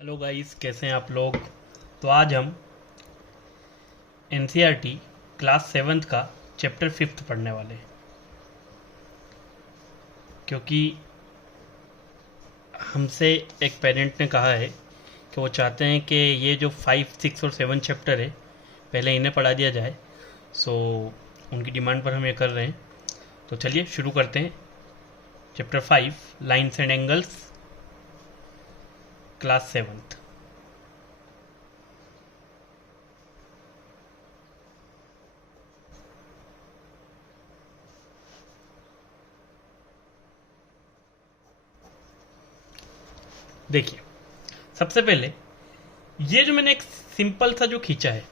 Hello guys, कैसे हैं आप लोग। तो आज हम एनसीईआरटी क्लास 7th का चैप्टर 5th पढ़ने वाले हैं, क्योंकि हमसे एक पेरेंट ने कहा है कि वो चाहते हैं कि ये जो 5, 6 और 7 चैप्टर है पहले इन्हें पढ़ा दिया जाए। सो उनकी डिमांड पर हम ये कर रहे हैं। तो चलिए शुरू करते हैं। Chapter 5 lines and angles, class 7th। देखिए, सबसे पहले ये जो मैंने एक सिंपल सा जो खींचा है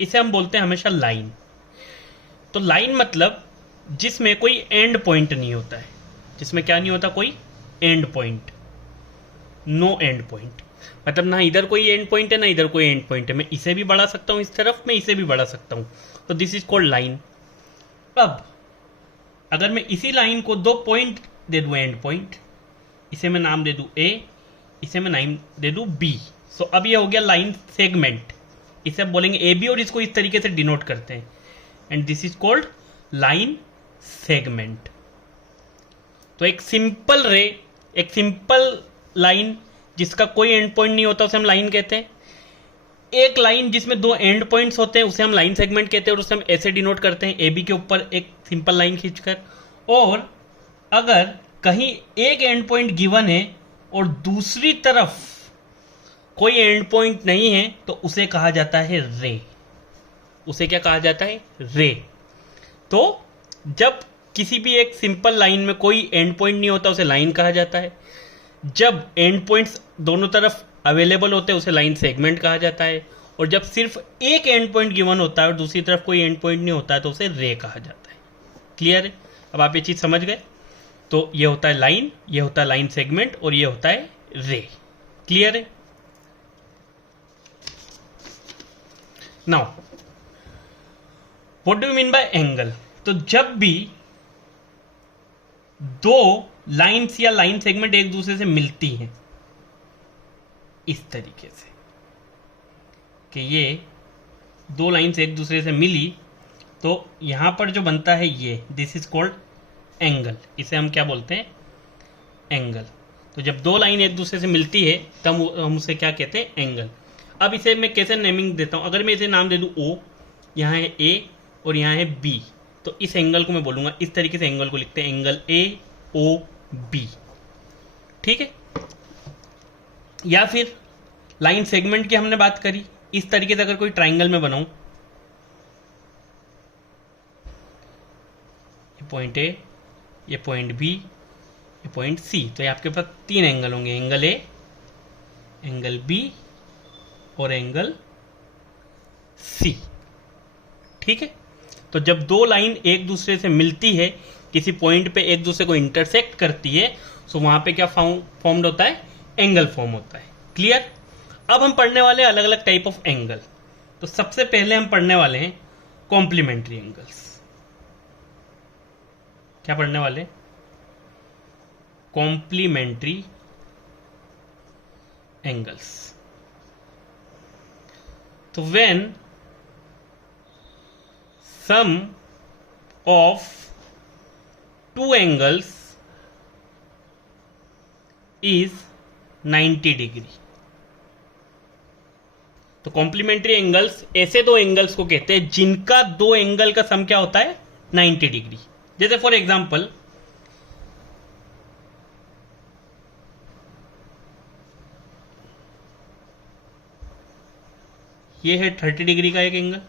इसे हम बोलते हैं हमेशा लाइन। तो लाइन मतलब जिसमें कोई एंड पॉइंट नहीं होता है, जिसमें क्या नहीं होता, कोई end point, no end point. मतलब ना इधर कोई एंड पॉइंट है ना इधर कोई एंड पॉइंट है। मैं इसे भी बढ़ा सकता हूँ इस तरफ, मैं इसे भी बढ़ा सकता हूँ। तो दिस इज कॉल्ड लाइन। अब अगर मैं इसी लाइन को दो पॉइंट दे दूँ, एंड पॉइंट, इसे मैं नाम दे दूँ ए, इसे मैं नाम दे दूँ बी। सो अब ये हो गया लाइन सेगमेंट। इसे आप बोलेंगे ए बी और इसको इस तरीके से डिनोट करते हैं, and this is called line segment. तो एक सिंपल रे, एक सिंपल लाइन जिसका कोई एंड पॉइंट नहीं होता उसे हम लाइन कहते हैं। एक लाइन जिसमें दो एंड पॉइंट्स होते हैं उसे हम लाइन सेगमेंट कहते हैं, और उसे हम ऐसे डिनोट करते हैं, ए बी के ऊपर एक सिंपल लाइन खींचकर। और अगर कहीं एक एंड पॉइंट गिवन है और दूसरी तरफ कोई एंड पॉइंट नहीं है तो उसे कहा जाता है रे। उसे क्या कहा जाता है? रे। तो जब किसी भी एक सिंपल लाइन में कोई एंड पॉइंट नहीं होता उसे लाइन कहा जाता है। जब एंड पॉइंट्स दोनों तरफ अवेलेबल होते हैं उसे लाइन सेगमेंट कहा जाता है। और जब सिर्फ एक एंड पॉइंट गिवन होता है और दूसरी तरफ कोई एंड पॉइंट नहीं होता है तो उसे रे कहा जाता है। क्लियर है? अब आप ये चीज़ समझ गए। तो ये होता है लाइन, ये होता है लाइन सेगमेंट, और ये होता है रे। क्लियर है? Now what do you mean by angle? तो जब भी दो लाइन्स या लाइन सेगमेंट एक दूसरे से मिलती हैं इस तरीके से कि ये दो लाइन्स एक दूसरे से मिली, तो यहां पर जो बनता है ये, दिस इज कॉल्ड एंगल। इसे हम क्या बोलते हैं? एंगल। तो जब दो लाइन एक दूसरे से मिलती है तब हम उसे क्या कहते हैं? एंगल। अब इसे मैं कैसे नेमिंग देता हूं? अगर मैं इसे नाम दे दूं ओ, यहाँ है ए और यहाँ है बी, तो इस एंगल को मैं बोलूंगा, इस तरीके से एंगल को लिखते हैं, एंगल ए ओ बी। ठीक है? या फिर लाइन सेगमेंट की हमने बात करी, इस तरीके से अगर कोई ट्राइंगल में बनाऊं, ये पॉइंट ए, ये पॉइंट बी, ये पॉइंट सी, तो ये आपके पास तीन एंगल होंगे, एंगल ए, एंगल बी और एंगल सी। ठीक है? तो जब दो लाइन एक दूसरे से मिलती है, किसी पॉइंट पे एक दूसरे को इंटरसेक्ट करती है, तो वहां पे क्या फॉर्म्ड होता है? एंगल फॉर्म होता है। क्लियर? अब हम पढ़ने वाले हैं अलग अलग टाइप ऑफ एंगल। तो सबसे पहले हम पढ़ने वाले हैं कॉम्प्लीमेंट्री एंगल्स। क्या पढ़ने वाले? Complementary angles. तो when sum of two angles is 90 degree. तो कॉम्प्लीमेंट्री एंगल्स ऐसे दो एंगल्स को कहते हैं जिनका दो एंगल का सम क्या होता है? 90 डिग्री। जैसे फॉर एग्जांपल, ये है 30 डिग्री का एक एंगल,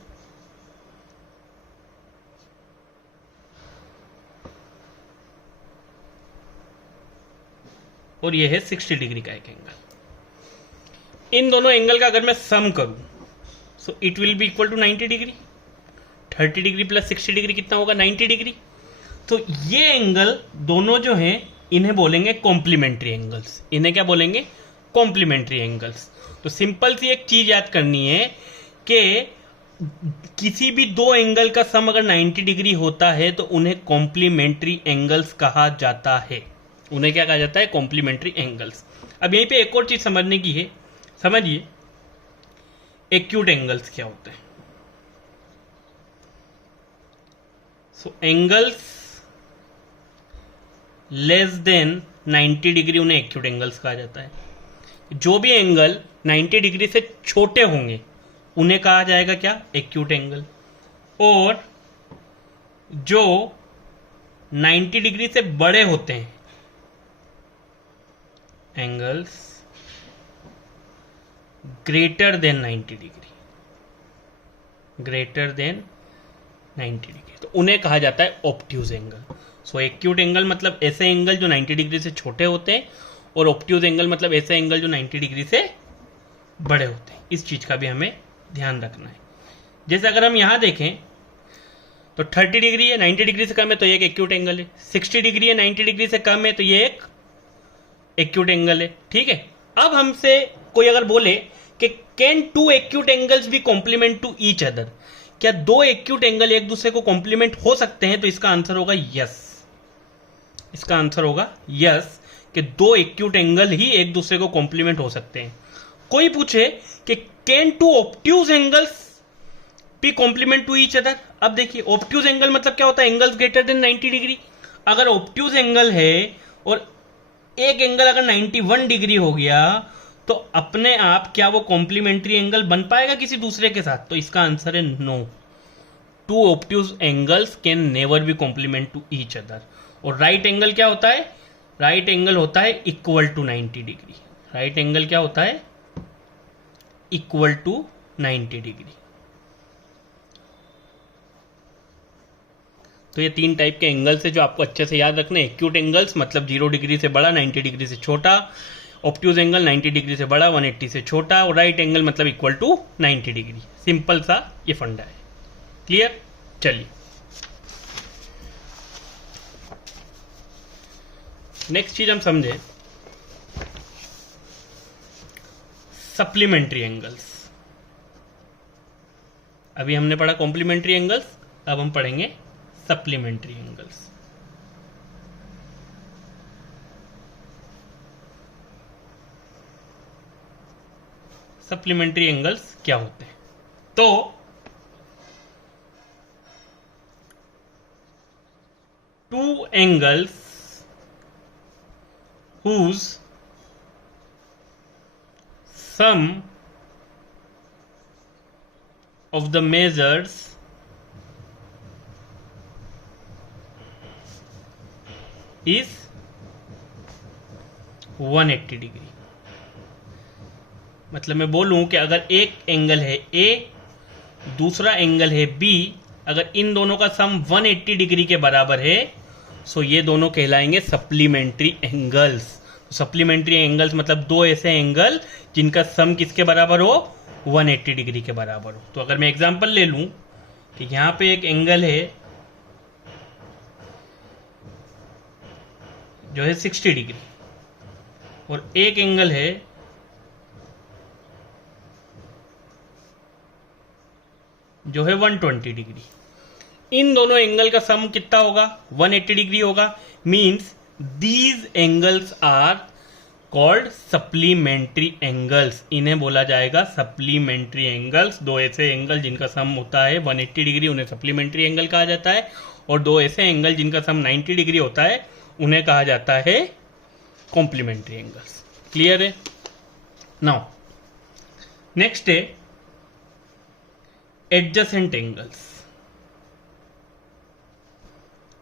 और ये है 60 डिग्री का एक एंगल। इन दोनों एंगल का अगर मैं सम करूं, so it will be equal to 90 degree. 30 degree plus 60 degree कितना होगा? 90 डिग्री। तो ये एंगल दोनों जो हैं इन्हें बोलेंगे कॉम्प्लीमेंट्री एंगल्स। इन्हें क्या बोलेंगे? Complementary angles. तो सिंपल सी एक चीज याद करनी है कि किसी भी दो एंगल का सम अगर 90 डिग्री होता है तो उन्हें कॉम्प्लीमेंट्री एंगल्स कहा जाता है। उन्हें क्या कहा जाता है? Complementary angles. अब यहीं पे एक और चीज समझने की है, समझिए एक्यूट एंगल्स क्या होते हैं। सो एंगल्स लेस देन 90 डिग्री उन्हें एक्यूट एंगल्स कहा जाता है। जो भी एंगल 90 डिग्री से छोटे होंगे उन्हें कहा जाएगा क्या, एक्यूट एंगल। और जो 90 डिग्री से बड़े होते हैं, angles greater than 90 degree, greater than 90 degree, तो उन्हें कहा जाता है ऑब्ट्यूज एंगल। सो एक्यूट एंगल मतलब ऐसे एंगल जो 90 डिग्री से छोटे होते हैं, और ऑब्ट्यूज एंगल मतलब ऐसे एंगल जो 90 डिग्री से बड़े होते हैं। इस चीज का भी हमें ध्यान रखना है। जैसे अगर हम यहां देखें तो 30 डिग्री है, 90 डिग्री से कम है तो ये एक एक्यूट एंगल है। 60 डिग्री है, 90 डिग्री से कम है तो ये एक एक्यूट एंगल है। ठीक है, अब हमसे कोई अगर बोले कि can two acute angles be complement to each other, क्या दो एक्यूट एंगल एक दूसरे को कॉम्प्लीमेंट हो सकते हैं, तो इसका आंसर होगा यस। इसका आंसर होगा यस, कि दो एक्यूट एंगल ही एक दूसरे को कॉम्प्लीमेंट हो सकते हैं। कोई पूछे कि can two obtuse angles be complement to each other, अब देखिए ऑब्ट्यूज एंगल मतलब क्या होता है, एंगल्स ग्रेटर देन 90 डिग्री। अगर ऑब्ट्यूज एंगल है और एक एंगल अगर 91 डिग्री हो गया तो अपने आप क्या वो कॉम्प्लीमेंट्री एंगल बन पाएगा किसी दूसरे के साथ, तो इसका आंसर है no. Two obtuse angles can never be complement to each other. और राइट एंगल क्या होता है, राइट एंगल होता है equal to 90 degree. Right angle क्या होता है, इक्वल टू 90 डिग्री। तो ये तीन टाइप के एंगल्स है जो आपको अच्छे से याद रखने हैं। एक्यूट एंगल्स मतलब 0 डिग्री से बड़ा, 90 डिग्री से छोटा। ऑब्ट्यूज एंगल 90 डिग्री से बड़ा, 180 से छोटा। और राइट एंगल मतलब इक्वल टू 90 डिग्री। सिंपल सा ये फंडा है। क्लियर? चलिए नेक्स्ट चीज हम समझे, सप्लीमेंट्री एंगल्स। अभी हमने पढ़ा कॉम्प्लीमेंट्री एंगल्स, अब हम पढ़ेंगे सप्लीमेंट्री एंगल्स। सप्लीमेंट्री एंगल्स क्या होते हैं, तो two angles whose sum of the measures is 180 degree. मतलब मैं बोलूं कि अगर एक एंगल है A, दूसरा एंगल है B, अगर इन दोनों का सम 180 डिग्री के बराबर है, सो ये दोनों कहलाएंगे सप्लीमेंट्री एंगल्स। सप्लीमेंट्री एंगल्स मतलब दो ऐसे एंगल जिनका सम किसके बराबर हो, 180 डिग्री के बराबर हो। तो अगर मैं एग्जांपल ले लूं कि यहां पे एक एंगल है जो है 60 डिग्री और एक एंगल है जो है 120 डिग्री। इन दोनों एंगल का सम कितना होगा, 180 डिग्री होगा। Means these angles are called supplementary angles. इन्हें बोला जाएगा सप्लीमेंट्री एंगल्स। दो ऐसे एंगल जिनका सम होता है 180 डिग्री उन्हें सप्लीमेंट्री एंगल कहा जाता है, और दो ऐसे एंगल जिनका सम 90 डिग्री होता है उन्हें कहा जाता है कॉम्प्लीमेंट्री एंगल्स। क्लियर है? नाउ नेक्स्ट है एडजेसेंट एंगल्स।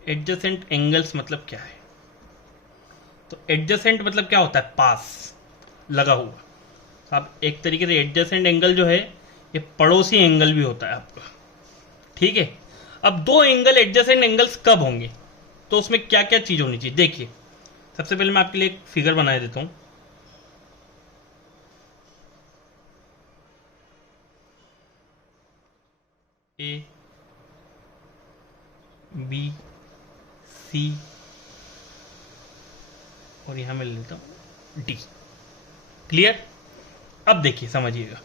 एडजेसेंट एंगल्स मतलब क्या है, तो एडजेसेंट मतलब क्या होता है, पास, लगा हुआ। अब एक तरीके से एडजेसेंट एंगल जो है ये पड़ोसी एंगल भी होता है आपका। ठीक है, अब दो एंगल एडजेसेंट एंगल्स कब होंगे, तो उसमें क्या क्या चीज होनी चाहिए। देखिए सबसे पहले मैं आपके लिए एक फिगर बना देता हूं। ए बी सी और यहां मैं ले लेता हूं डी। क्लियर? अब देखिए समझिएगा,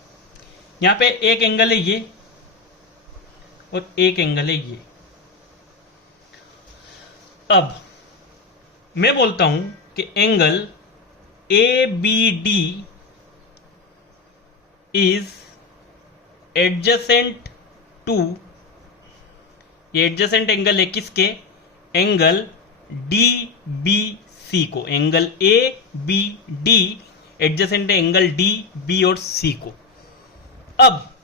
यहां पे एक एंगल है ये और एक एंगल है ये। अब मैं बोलता हूं कि angle A B D is adjacent to, ये एडजेसेंट एंगल है किसके, एंगल डी बी सी को, angle A B D adjacent है एंगल डी बी और सी को। अब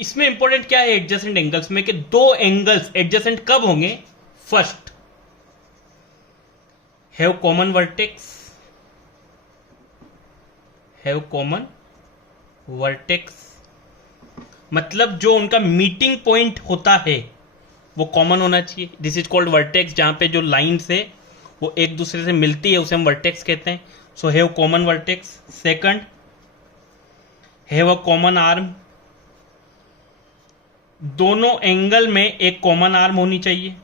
इसमें इंपॉर्टेंट क्या है एडजेसेंट एंगल्स में कि दो एंगल्स एडजेसेंट कब होंगे, first have common vertex, have common vertex मतलब जो उनका मीटिंग पॉइंट होता है वो कॉमन होना चाहिए। दिस इज कॉल्ड वर्टेक्स, जहां पे जो लाइन्स है वो एक दूसरे से मिलती है उसे हम वर्टेक्स कहते हैं। So have common vertex. Second, have a common arm, दोनों एंगल में एक कॉमन आर्म होनी चाहिए।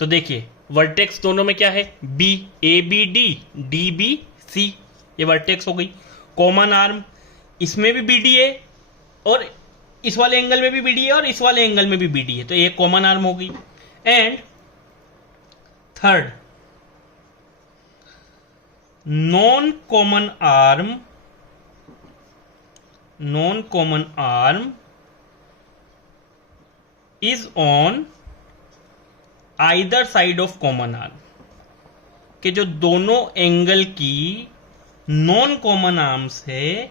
तो देखिए वर्टेक्स दोनों में क्या है, B, A B D, D B C, ये वर्टेक्स हो गई। कॉमन आर्म, इसमें भी बी डी है और इस वाले एंगल में भी बी डी है और इस वाले एंगल में भी बी डी है, तो ये कॉमन आर्म हो गई। And third, non common arm, non common arm is on either side of common arm, कि जो दोनों एंगल की नॉन कॉमन आर्म्स है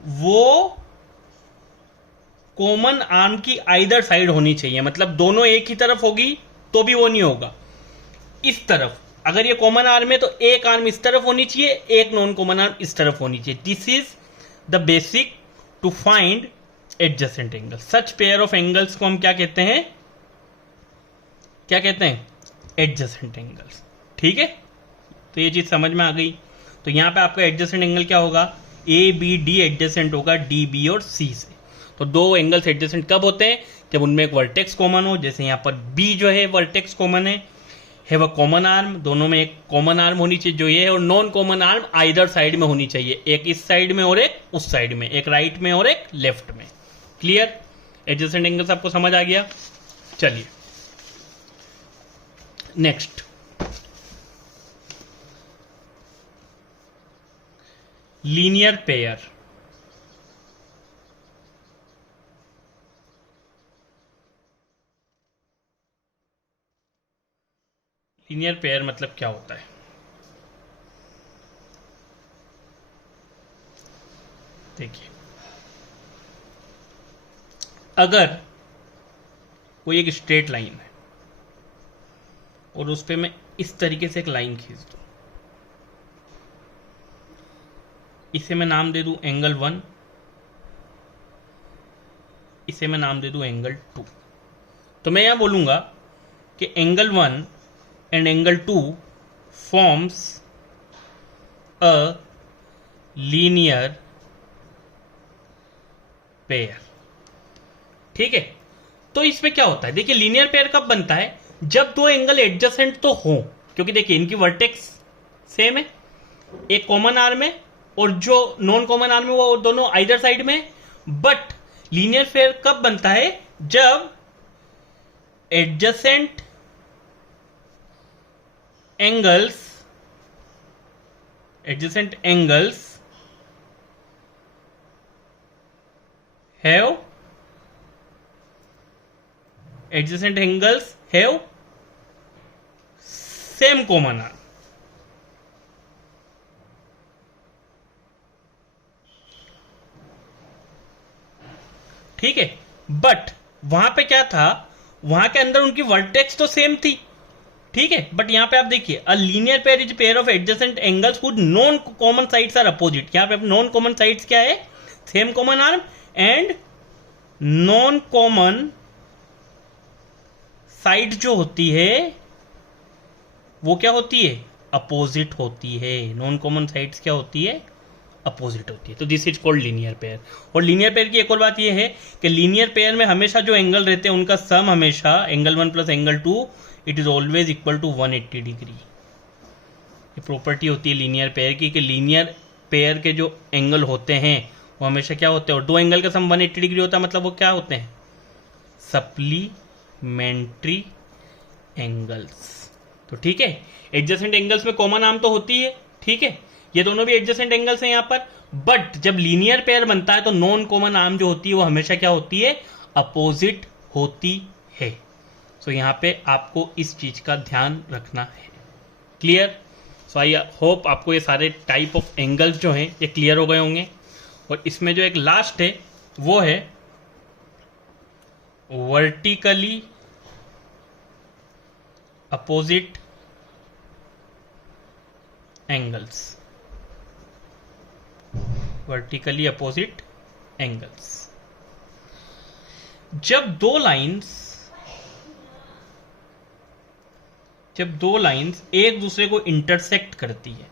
वो कॉमन आर्म की आइदर साइड होनी चाहिए। मतलब दोनों एक ही तरफ होगी तो भी वो नहीं होगा, इस तरफ अगर ये कॉमन आर्म है तो एक आर्म इस तरफ होनी चाहिए, एक नॉन कॉमन आर्म इस तरफ होनी चाहिए। This is the basic to find adjacent angle. Such pair of angles को हम क्या कहते हैं, क्या कहते हैं, एडजेसेंट एंगल्स। ठीक है, तो ये चीज समझ में आ गई। तो यहां पे आपका एडजेसेंट एंगल क्या होगा, ए बी डी एडजेसेंट होगा डी बी और सी से। तो दो एंगल्स एडजेसेंट कब होते हैं, जब उनमें एक वर्टेक्स कॉमन हो, जैसे यहां पर बी जो है वर्टेक्स कॉमन है वह कॉमन आर्म, दोनों में एक कॉमन आर्म होनी चाहिए जो ये है, और non common arm either side में होनी चाहिए, एक इस साइड में और एक उस साइड में, एक राइट में और एक लेफ्ट में। क्लियर, एडजेसेंट एंगल्स आपको समझ आ गया। चलिए next, linear pair. Linear pair मतलब क्या होता है, देखिए अगर कोई एक स्ट्रेट लाइन है और उस पे मैं इस तरीके से एक लाइन खींच दूं, इसे मैं नाम दे दूं एंगल 1, इसे मैं नाम दे दूं एंगल 2, तो मैं यहां बोलूंगा कि angle 1 and angle 2 forms a linear pair. ठीक है, तो इसमें क्या होता है, देखिए लीनियर पेयर कब बनता है, जब दो एंगल एडजेसेंट तो हो, क्योंकि देखिए इनकी वर्टेक्स सेम है, एक कॉमन आर्म है और जो नॉन कॉमन आर्म है वो दोनों आइदर साइड में। बट लीनियर पेयर कब बनता है, जब adjacent angles have same common arm. ठीक है, बट वहां पे क्या था, वहां के अंदर उनकी वर्टेक्स तो सेम थी। ठीक है, बट यहां पे आप देखिए a linear pair is pair of adjacent angles whose non common sides are opposite. यहां पे नॉन कॉमन साइड्स क्या है, same common arm, and non common side जो होती है वो क्या होती है, अपोजिट होती है। नॉन कॉमन साइड्स क्या होती है, अपोजिट होती है। तो this is called linear pair. और लीनियर पेयर की एक और बात यह है कि लीनियर पेयर में हमेशा जो एंगल रहते हैं उनका सम हमेशा angle 1 plus angle 2 it is always equal to 180 degree. ये प्रॉपर्टी होती है लीनियर पेयर की कि लीनियर पेयर के जो एंगल होते हैं वो हमेशा क्या होते हैं, और दो एंगल का सम 180 डिग्री होता है, मतलब वो क्या होते हैं, सप्लीमेंट्री एंगल्स। तो ठीक है, एडजेसेंट एंगल्स में कॉमन आर्म तो होती है, ठीक है, ये दोनों भी एडजेसेंट एंगल्स हैं यहां पर, बट जब लीनियर पेयर बनता है तो नॉन कॉमन आर्म जो होती है वो हमेशा क्या होती है, अपोजिट होती है। सो यहां पे आपको इस चीज का ध्यान रखना है। क्लियर? सो आई होप आपको ये सारे टाइप ऑफ एंगल्स जो हैं ये क्लियर हो गए होंगे। और इसमें जो एक लास्ट है वो है vertically opposite angles. Vertically opposite angles, जब दो लाइंस एक दूसरे को इंटरसेक्ट करती है,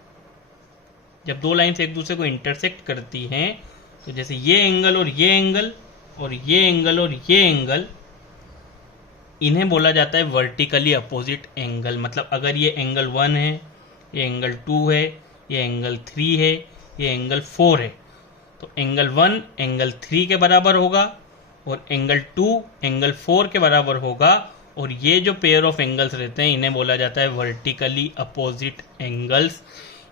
जब दो लाइंस एक दूसरे को इंटरसेक्ट करती हैं, तो जैसे ये एंगल और ये एंगल और ये एंगल और ये एंगल, इन्हें बोला जाता है वर्टिकली अपोजिट एंगल। मतलब अगर ये एंगल 1 है, ये एंगल 2 है, ये एंगल 3 है, ये एंगल 4 है, तो एंगल 1 एंगल 3 के बराबर होगा और एंगल 2 एंगल 4 के बराबर होगा। और ये जो पेयर ऑफ एंगल्स रहते हैं इन्हें बोला जाता है वर्टिकली अपोजिट एंगल्स।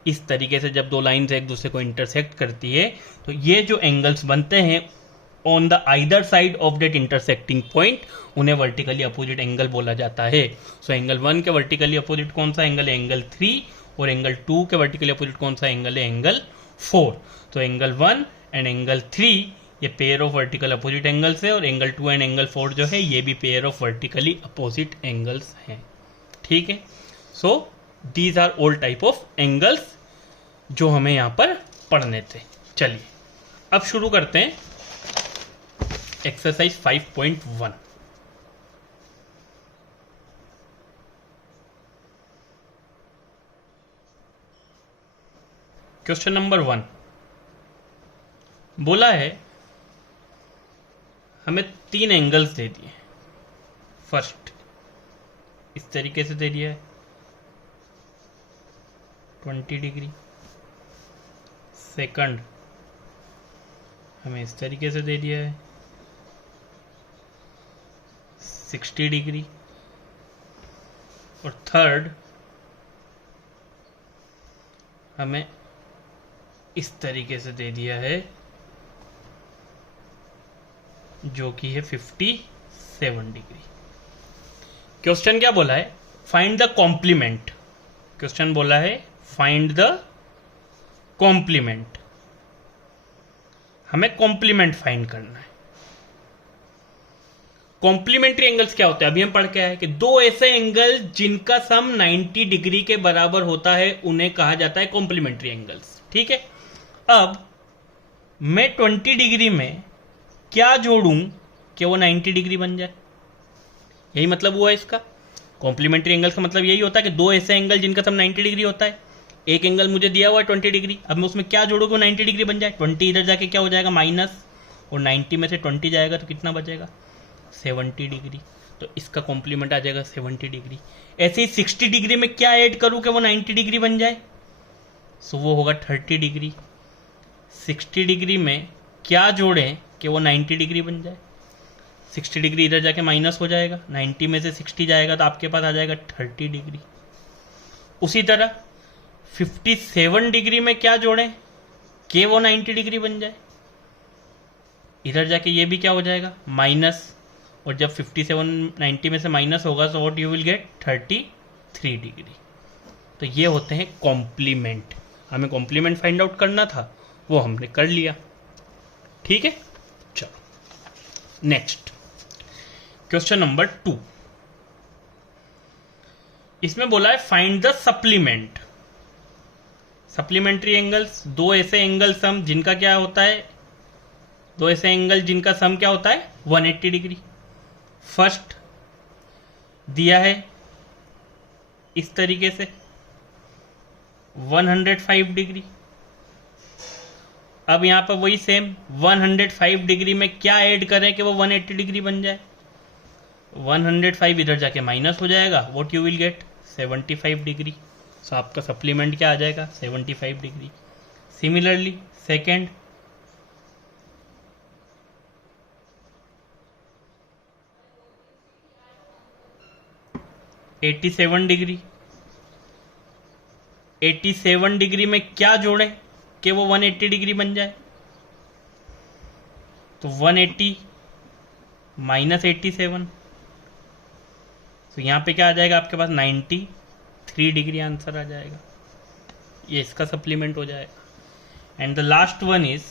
इस तरीके से जब दो लाइंस एक दूसरे को इंटरसेक्ट करती है तो ये जो एंगल्स बनते हैं on the either side of that intersecting point, उन्हें वर्टिकली अपोजिट एंगल बोला जाता है। सो एंगल 1 के वर्टिकली अपोजिट कौन सा एंगल है, एंगल 3, और एंगल 2 के वर्टिकली अपोजिट कौन सा एंगल है, एंगल 4। तो एंगल 1 एंड एंगल 3 ये pair of vertical opposite angles है, और एंगल 2 एंड एंगल 4 जो है ये भी pair of vertically opposite angles हैं। ठीक है? So these are all type of angles जो हमें यहां पर पढ़ने थे। चलिए अब शुरू करते हैं एक्सरसाइज 5.1। क्वेश्चन नंबर 1 बोला है हमें 3 एंगल्स दे दिए। फर्स्ट इस तरीके से दे दिया है 20 डिग्री, सेकंड हमें इस तरीके से दे दिया है 60 डिग्री, और थर्ड हमें इस तरीके से दे दिया है जो कि है 57 डिग्री। क्वेश्चन क्या बोला है, फाइंड द कॉम्प्लीमेंट। क्वेश्चन बोला है फाइंड द कॉम्प्लीमेंट, हमें कॉम्प्लीमेंट फाइंड करना है। कॉम्प्लीमेंट्री एंगल्स क्या होते हैं, अभी हम पढ़ के आए कि दो ऐसे एंगल जिनका सम 90 डिग्री के बराबर होता है उन्हें कहा जाता है कॉम्प्लीमेंट्री एंगल्स। ठीक है? अब मैं 20 डिग्री में क्या जोड़ूं कि वो 90 डिग्री बन जाए, यही मतलब हुआ इसका। कॉम्प्लीमेंट्री एंगल्स का मतलब यही होता है कि दो ऐसे एंगल जिनका सम 90 डिग्री होता है। एक एंगल मुझे दिया हुआ है 20 डिग्री, अब मैं उसमें क्या जोड़ूं कि 90 डिग्री बन जाए। 20 इधर जाके क्या हो जाएगा माइनस, और 90 में से 20 जाएगा तो कितना बचेगा 70 डिग्री। तो इसका कॉम्प्लीमेंट आ जाएगा 70 डिग्री। ऐसे ही 60 डिग्री में क्या ऐड करूं कि वो 90 डिग्री बन जाए, सो वो होगा 30 डिग्री। 60 डिग्री में क्या जोड़ें कि वो 90 डिग्री बन जाए, 60 डिग्री इधर जाके माइनस हो जाएगा, 90 में से 60 जाएगा तो आपके पास आ जाएगा 30 डिग्री। उसी तरह 57 डिग्री में क्या जोड़ें कि वो 90 डिग्री बन जाए, इधर जाके ये भी क्या हो जाएगा माइनस, और जब 57 90 में से माइनस होगा तो what you will gate 33 degree. तो ये होते हैं कॉम्प्लीमेंट। हमें कॉम्प्लीमेंट फाइंड आउट करना था, वो हमने कर लिया। ठीक है? चलो नेक्स्ट क्वेश्चन नंबर 2। इसमें बोला है find the supplement. Supplementary angles, दो ऐसे एंगल सम जिनका क्या होता है, दो ऐसे एंगल जिनका सम क्या होता है 180 डिग्री। फर्स्ट दिया है इस तरीके से 105 डिग्री। अब यहां पर वही सेम 105 डिग्री में क्या ऐड करें कि वो 180 डिग्री बन जाए। 105 इधर जाके माइनस हो जाएगा, what you will get 75 degree. So आपका सप्लीमेंट क्या आ जाएगा 75 degree. Similarly second 87 degree, 87 degree में क्या जोड़ें कि वो 180 डिग्री बन जाए? तो 180 माइनस 87, तो यहाँ पे क्या आ जाएगा आपके पास? 93 डिग्री आंसर आ जाएगा। ये इसका सप्लीमेंट हो जाएगा। And the last one is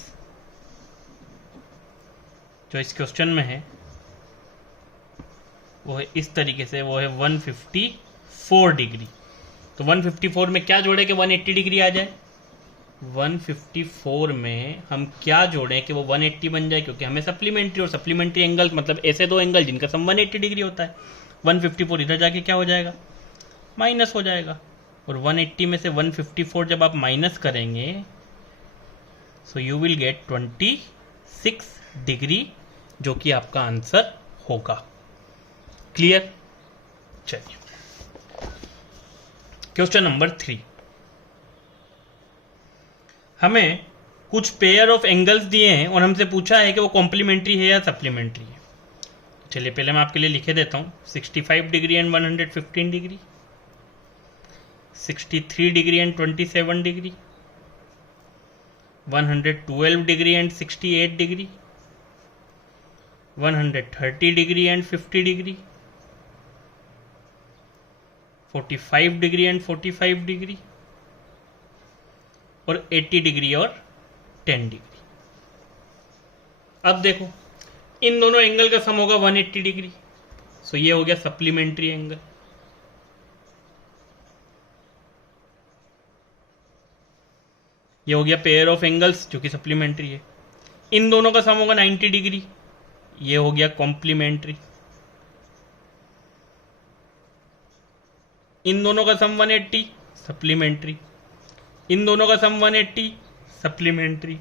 जो इस क्वेश्चन में है वो है इस तरीके से, वो है 154 डिग्री। तो 154 में क्या जोड़े कि 180 डिग्री आ जाए? 154 में हम क्या जोड़ें कि वो 180 बन जाए, क्योंकि हमें सप्लीमेंट्री, और सप्लीमेंट्री एंगल मतलब ऐसे दो एंगल जिनका सम 180 डिग्री होता है। 154 इधर जाके क्या हो जाएगा? माइनस हो जाएगा। और 180 में से 154 जब आप माइनस करेंगे so you will gate 26 degree, जो कि आपका आंसर होगा। क्लियर? चलिए क्वेश्चन नंबर 3। हमें कुछ पेयर ऑफ एंगल्स दिए हैं और हमसे पूछा है कि वो कॉम्प्लीमेंट्री है या सप्लीमेंट्री है। चलिए पहले मैं आपके लिए लिखे देता हूं। 65 degree and 115 degree, 63 degree and 27 degree, 112 degree and 68 degree, 130 degree and 50 degree, 45 degree and 45 degree, और 80 डिग्री और 10 डिग्री। अब देखो इन दोनों एंगल का सम होगा 180 डिग्री। सो ये हो गया सप्लीमेंट्री एंगल। ये हो गया पेयर ऑफ एंगल्स जो कि सप्लीमेंट्री है। इन दोनों का सम होगा 90 डिग्री। ये हो गया कॉम्प्लीमेंट्री। इन दोनों का सम 180 सप्लीमेंट्री। इन दोनों का सम 180 सप्लीमेंट्री।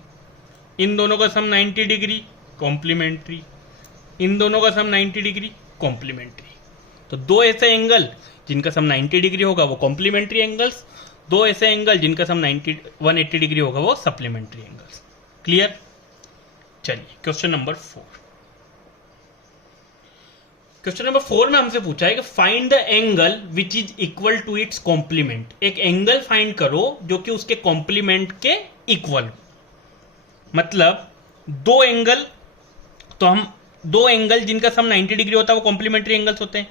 इन दोनों का सम 90 डिग्री कॉम्प्लीमेंट्री। इन दोनों का सम 90 डिग्री कॉम्प्लीमेंट्री। तो दो ऐसे एंगल जिनका सम 90 डिग्री होगा वो कॉम्प्लीमेंट्री एंगल्स, दो ऐसे एंगल जिनका सम 180 डिग्री होगा वो सप्लीमेंट्री एंगल्स। क्लियर? चलिए क्वेश्चन नंबर 4। क्वेश्चन नंबर 4 में हमसे पूछा है कि find the angle which is equal to its complement. एक एंगल फाइंड करो जो कि उसके कॉम्प्लीमेंट के इक्वल हो। मतलब दो एंगल, तो हम दो एंगल जिनका सम 90 डिग्री होता है वो कॉम्प्लीमेंट्री एंगल्स होते हैं।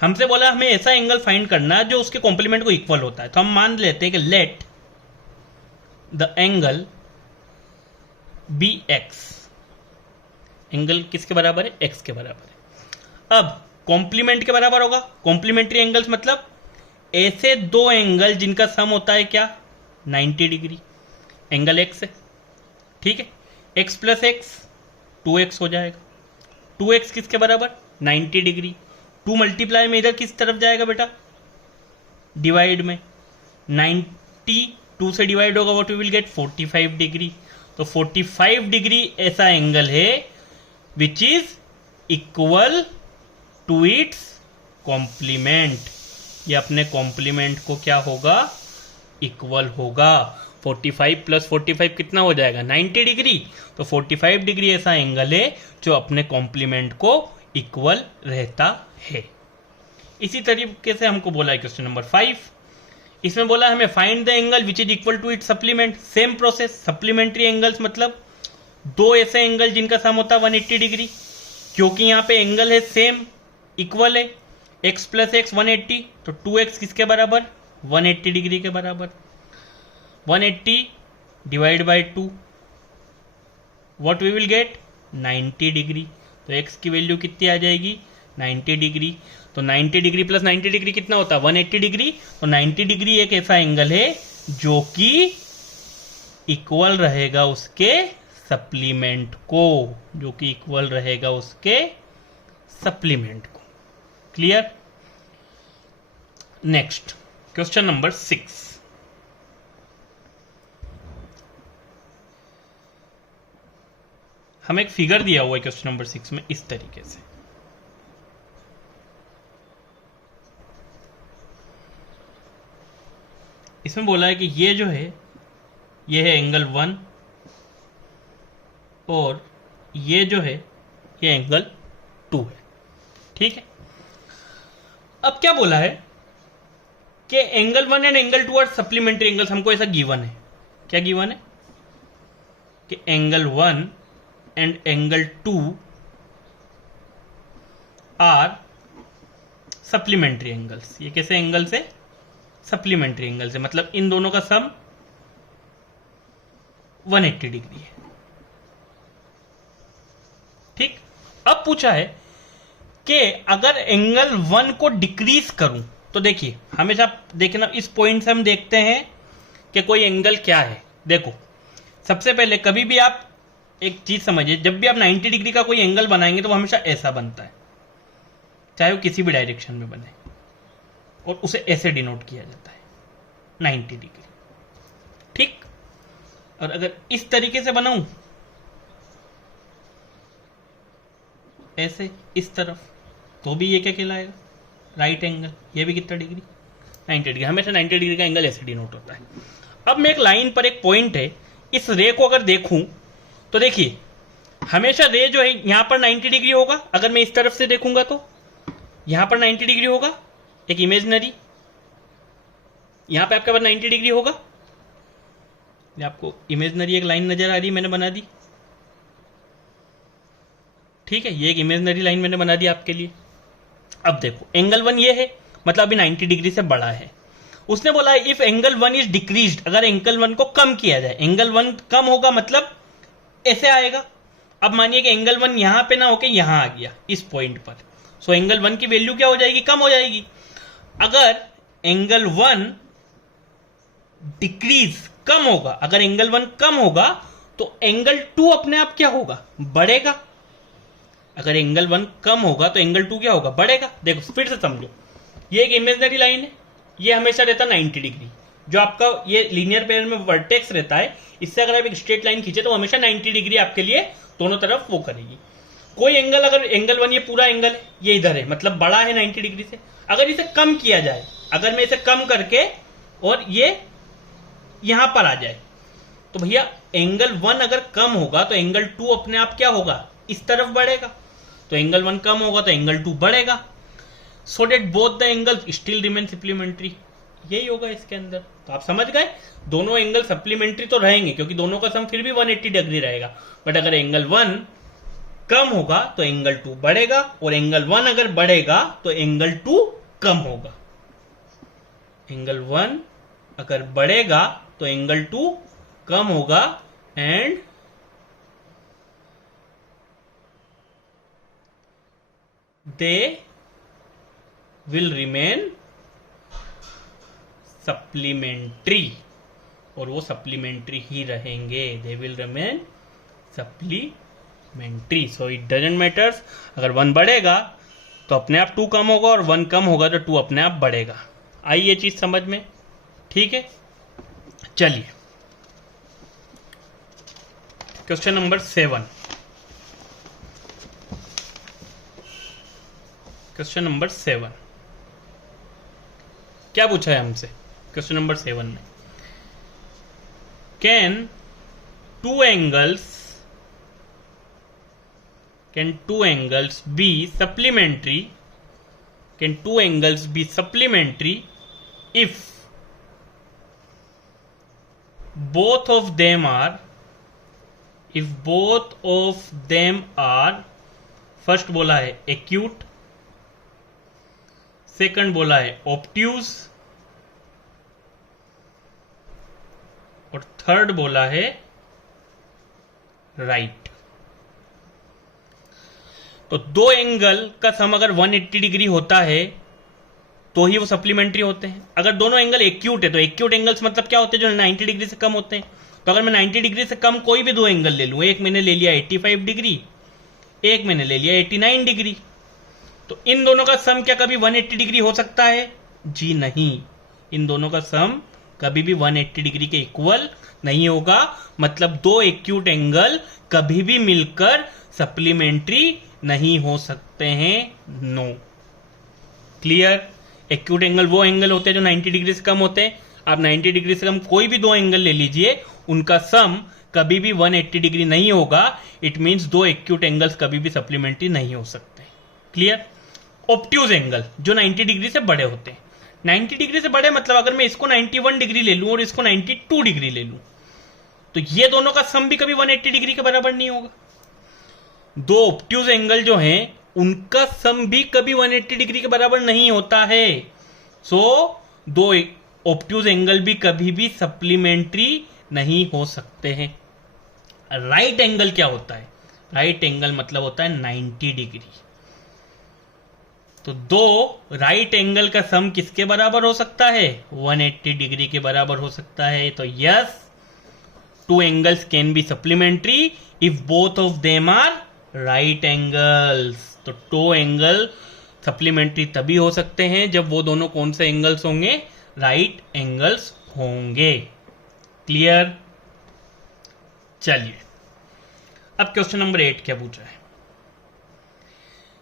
हमसे बोला हमें ऐसा एंगल फाइंड करना है जो उसके कॉम्प्लीमेंट को इक्वल होता है। तो हम मान लेते हैं कि let the angle be x. Angle किसके बराबर है? एक्स के बराबर है। अब कॉम्प्लीमेंट के बराबर होगा। कॉम्प्लीमेंट्री एंगल्स मतलब ऐसे दो एंगल जिनका सम होता है क्या? 90 डिग्री। एंगल एक्स है, ठीक है। एक्स प्लस एक्स 2x हो जाएगा। 2x किसके बराबर? 90 डिग्री। 2 मल्टीप्लाई में इधर किस तरफ जाएगा बेटा? डिवाइड में। 90 2 से डिवाइड होगा, what we will get? 45 degree. तो 45 डिग्री ऐसा एंगल है which is equal to its complement. ये अपने कॉम्प्लीमेंट को क्या होगा? इक्वल होगा। 45 प्लस 45 कितना हो जाएगा? 90 डिग्री। तो 45 डिग्री ऐसा एंगल है जो अपने कॉम्प्लीमेंट को इक्वल रहता है। इसी तरीके से हमको बोला है क्वेश्चन नंबर 5। इसमें बोला हमें find the angle which is equal to it supplement. Same process, supplementary angles मतलब दो ऐसे एंगल जिनका सम होता है 180 डिग्री। क्योंकि यहाँ पे एंगल है सेम, इक्वल है, x प्लस एक्स 180, तो 2x किसके बराबर? 180 डिग्री के बराबर। 180 divide by 2, what we will get? 90 degree. तो x की वैल्यू कितनी आ जाएगी? 90 डिग्री। तो 90 डिग्री प्लस 90 डिग्री कितना होता है? 180 डिग्री। तो 90 डिग्री एक ऐसा एंगल है जो कि इक्वल रहेगा उसके सप्लीमेंट को, जो कि इक्वल रहेगा उसके सप्लीमेंट को। क्लियर? Next question number 6। हमें एक फिगर दिया हुआ है क्वेश्चन नंबर 6 में इस तरीके से। इसमें बोला है कि ये जो है ये है एंगल 1 और ये जो है ये एंगल 2 है, ठीक है। अब क्या बोला है कि angle 1 and angle 2 are supplementary angles, हमको ऐसा गिवन है। क्या गिवन है? कि angle 1 and angle 2 are supplementary angles. ये कैसे एंगल से? सप्लीमेंट्री एंगल से, मतलब इन दोनों का सम 180 डिग्री है। ठीक। अब पूछा है कि अगर एंगल 1 को डिक्रीज करूं, तो देखिए हमेशा देखना, इस पॉइंट से हम देखते हैं कि कोई एंगल क्या है। देखो सबसे पहले कभी भी आप एक चीज समझिए, जब भी आप 90 डिग्री का कोई एंगल बनाएंगे तो वो हमेशा ऐसा बनता है, चाहे वो किसी भी डायरेक्शन में बने, और उसे ऐसे डिनोट किया जाता है 90 डिग्री। ठीक। और अगर इस तरीके से बनाऊं ऐसे इस तरफ, तो भी ये क्या कहलाएगा? Right angle. ये भी कितना डिग्री? 90 डिग्री। हमेशा 90 डिग्री का एंगल ऐसे डिनोट होता है। अब मैं एक लाइन पर एक पॉइंट है, इस रे को अगर देखूं तो देखिए हमेशा रे जो है यहां पर 90 डिग्री होगा। अगर मैं इस तरफ से देखूंगा तो यहां पर 90 डिग्री होगा, एक इमेजनरी। यहां पे आपके पास 90 डिग्री होगा। ये आपको इमेजनरी एक लाइन नजर आ रही, मैंने बना दी। ठीक है, ये एक इमेजनरी लाइन मैंने बना दी आपके लिए। अब देखो एंगल 1 ये है, मतलब अभी 90 डिग्री से बड़ा है। उसने बोला इफ एंगल 1 इज डिक्रीज्ड, अगर एंगल 1 को कम किया जाए, एंगल 1 कम होगा मतलब ऐसे आएगा। अब मानिए कि एंगल 1 यहां पे ना होके यहां आ गया इस पॉइंट पर, सो एंगल 1 की वैल्यू क्या हो जाएगी? कम हो जाएगी। अगर एंगल 1 डिक्रीज, कम होगा, अगर एंगल 1 कम होगा तो एंगल 2 अपने आप क्या होगा? बढ़ेगा। अगर एंगल 1 कम होगा तो एंगल 2 क्या होगा? बढ़ेगा। देखो फिर से समझो, ये एक इमेजनरी लाइन है, ये हमेशा रहता 90 डिग्री। जो आपका ये लीनियर पेयर में वर्टेक्स रहता है, इससे अगर आप एक स्ट्रेट लाइन खींचे तो हमेशा 90 डिग्री आपके लिए दोनों तरफ वो करेगी। कोई एंगल, अगर एंगल 1 ये पूरा एंगल है, ये इधर है, मतलब बड़ा है 90 डिग्री से, अगर इसे कम किया जाए, अगर मैं इसे कम करके और ये यहां पर आ जाए, तो भैया एंगल 1 अगर कम होगा तो एंगल 2 अपने आप क्या होगा? इस तरफ बढ़ेगा। तो एंगल 1 कम होगा तो एंगल 2 बढ़ेगा, so that both the angle still remain supplementary. यही होगा इसके अंदर। तो आप समझ गए, दोनों एंगल सप्लीमेंट्री तो रहेंगे क्योंकि दोनों का सम फिर भी 180 डिग्री रहेगा। बट अगर एंगल 1 कम होगा तो एंगल 2 बढ़ेगा, और एंगल 1 अगर बढ़ेगा तो एंगल 2 कम होगा। एंगल 1 अगर बढ़ेगा तो एंगल 2 कम होगा, and they will remain supplementary, और वो सप्लीमेंट्री ही रहेंगे। They will remain supplementary, so it doesn't matters. अगर 1 बढ़ेगा तो अपने आप 2 कम होगा, और 1 कम होगा तो 2 अपने आप बढ़ेगा। आई ये चीज समझ में? ठीक है, चलिए क्वेश्चन नंबर 7। क्वेश्चन नंबर 7 क्या पूछा है हमसे? क्वेश्चन नंबर 7 में can two angles be supplementary, can two angles be supplementary if both of them are, if both of them are, first बोला है एक्यूट, सेकंड बोला है ऑब्ट्यूज, और थर्ड बोला है राइट। तो दो एंगल का सम अगर 180 डिग्री होता है तो ही वो सप्लीमेंट्री होते हैं। अगर दोनों एंगल एक्यूट है तो एक्यूट एंगल्स मतलब क्या होते हैं? जो 90 डिग्री से कम होते हैं। तो अगर मैं 90 डिग्री से कम कोई भी दो एंगल ले लूं, एक मैंने ले लिया 85 डिग्री, एक मैंने ले लिया 89 डिग्री, तो इन दोनों का सम क्या कभी 180 डिग्री हो सकता है? जी नहीं, इन दोनों का सम कभी भी 180 डिग्री के इक्वल नहीं होगा। मतलब दो एक्यूट एंगल कभी भी मिलकर सप्लीमेंट्री नहीं हो सकते हैं। नो। क्लियर? एक्यूट एंगल वो एंगल होते हैं जो 90 डिग्री से कम होते हैं। आप 90 डिग्री से कम कोई भी दो एंगल ले लीजिए, उनका सम कभी भी 180 डिग्री नहीं होगा। इट मींस दो एक्यूट एंगल्स कभी भी सप्लीमेंट्री नहीं हो सकते। क्लियर? ऑब्ट्यूज एंगल जो 90 डिग्री से बड़े होते हैं, 90 डिग्री से बड़े मतलब अगर मैं इसको 91 डिग्री ले लूं और इसको 92 डिग्री ले लूं तो ये दोनों का सम भी कभी 180 डिग्री के बराबर नहीं होगा। दो ऑब्ट्यूज एंगल जो हैं उनका सम भी कभी 180 डिग्री के बराबर नहीं होता है। सो दो ऑब्ट्यूज एंगल भी कभी भी सप्लीमेंट्री नहीं हो सकते हैं। राइट एंगल क्या होता है? राइट एंगल मतलब होता है 90 डिग्री। तो दो राइट एंगल का सम किसके बराबर हो सकता है? 180 डिग्री के बराबर हो सकता है। तो yes, two angles can be supplementary if both of them are right angles. तो टू एंगल सप्लीमेंट्री तभी हो सकते हैं जब वो दोनों कौन से एंगल्स होंगे? राइट एंगल्स होंगे। क्लियर? चलिए अब क्वेश्चन नंबर 8 क्या पूछा है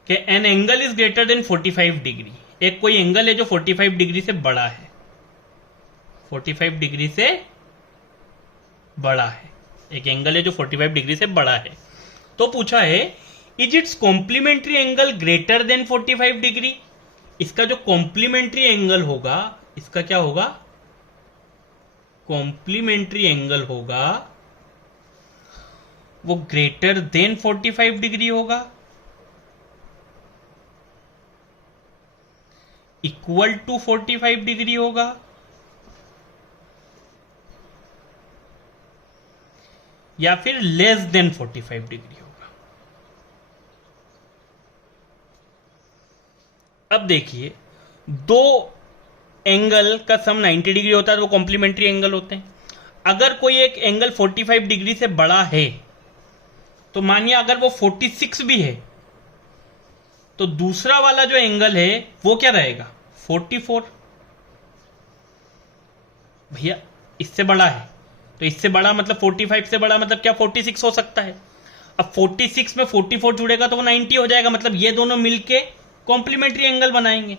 कि an angle is greater than 45 degree. एक कोई एंगल है जो 45 डिग्री से बड़ा है, 45 डिग्री से बड़ा है, एक एंगल है जो 45 डिग्री से बड़ा है। तो पूछा है is its complementary angle greater than 45 degree. इसका जो कॉम्प्लीमेंट्री एंगल होगा, इसका क्या होगा? कॉम्प्लीमेंट्री एंगल होगा वो ग्रेटर देन 45 डिग्री होगा, इक्वल टू 45 डिग्री होगा, या फिर लेस देन 45 डिग्री होगा। अब देखिए, दो एंगल का सम 90 डिग्री होता है तो वो कॉम्प्लीमेंट्री एंगल होते हैं। अगर कोई एक एंगल 45 डिग्री से बड़ा है तो मानिए अगर वो 46 भी है तो दूसरा वाला जो एंगल है वो क्या रहेगा? 44। भैया इससे बड़ा है तो इससे बड़ा मतलब 45 से बड़ा मतलब क्या? 46 हो सकता है। अब 46 में 44 जुड़ेगा तो वो 90 हो जाएगा, मतलब ये दोनों मिलके कॉम्प्लीमेंट्री एंगल बनाएंगे।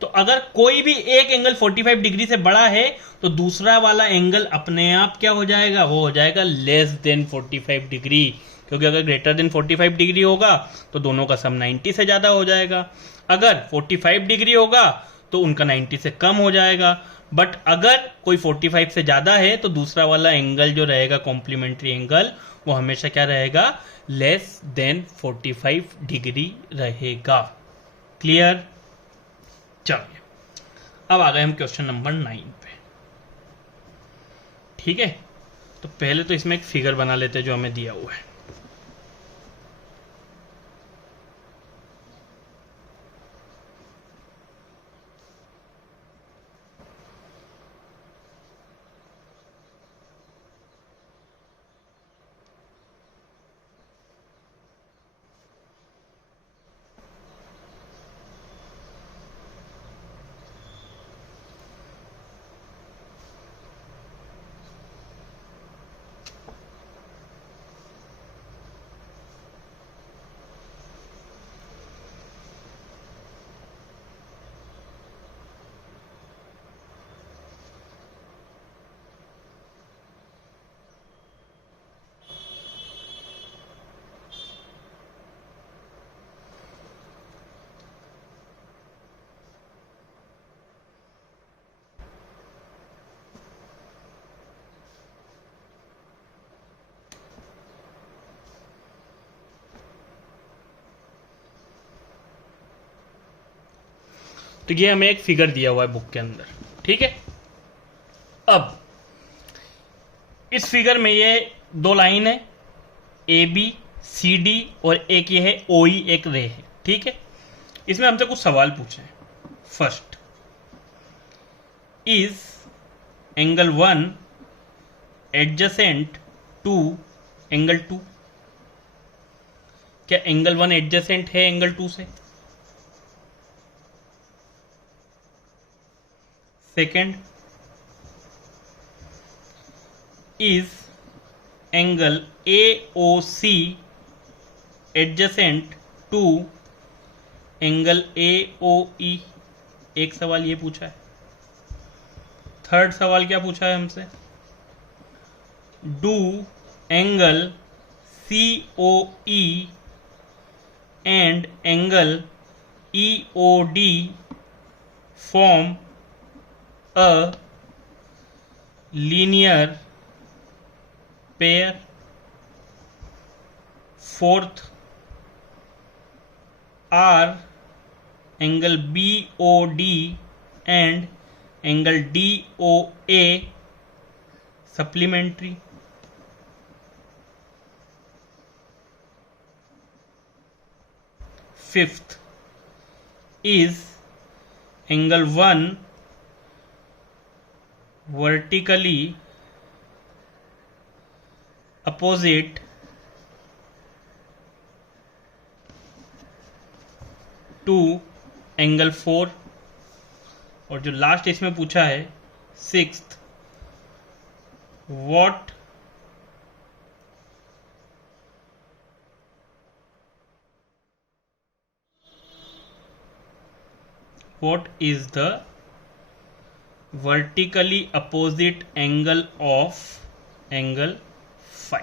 तो अगर कोई भी एक एंगल 45 डिग्री से बड़ा है तो दूसरा वाला एंगल अपने आप क्या हो जाएगा? वो हो जाएगा लेस देन 45 डिग्री, क्योंकि अगर ग्रेटर देन 45 डिग्री होगा तो दोनों का सम 90 से ज़्यादा हो जाएगा। अगर 45 डिग्री होगा तो उनका 90 से कम हो जाएगा। बट अगर कोई 45 से ज़्यादा है तो दूसरा वाला एंगल जो रहेगा कॉम्प्लीमेंट्री एंगल वो हमेशा क्या रहेगा? लेस देन 45 डिग्री रहेगा। क्लियर? चलिए अब आ गए हम क्वेश्चन नंबर 9 पे। ठीक है, तो पहले तो इसमें एक फिगर बना लेते हैं जो हमें दिया हुआ है। तो ये हमें एक फिगर दिया हुआ है बुक के अंदर। ठीक है, अब इस फिगर में ये दो लाइन है ए बी सी डी और एक ये है ओ ई, एक रे है। ठीक है, इसमें हमसे कुछ सवाल पूछे हैं। First, is angle 1 adjacent to angle 2? क्या एंगल 1 एडजेसेंट है एंगल 2 से? Second, is angle AOC adjacent to angle AOE? एक सवाल ये पूछा है। थर्ड सवाल क्या पूछा है हमसे? Do angle COE and angle EOD form a linear pair. Fourth, are angle BOD and angle DOA supplementary. Fifth, is angle 1 vertically opposite to angle 4. और जो लास्ट इसमें पूछा है sixth, what is the vertically opposite angle of angle 5.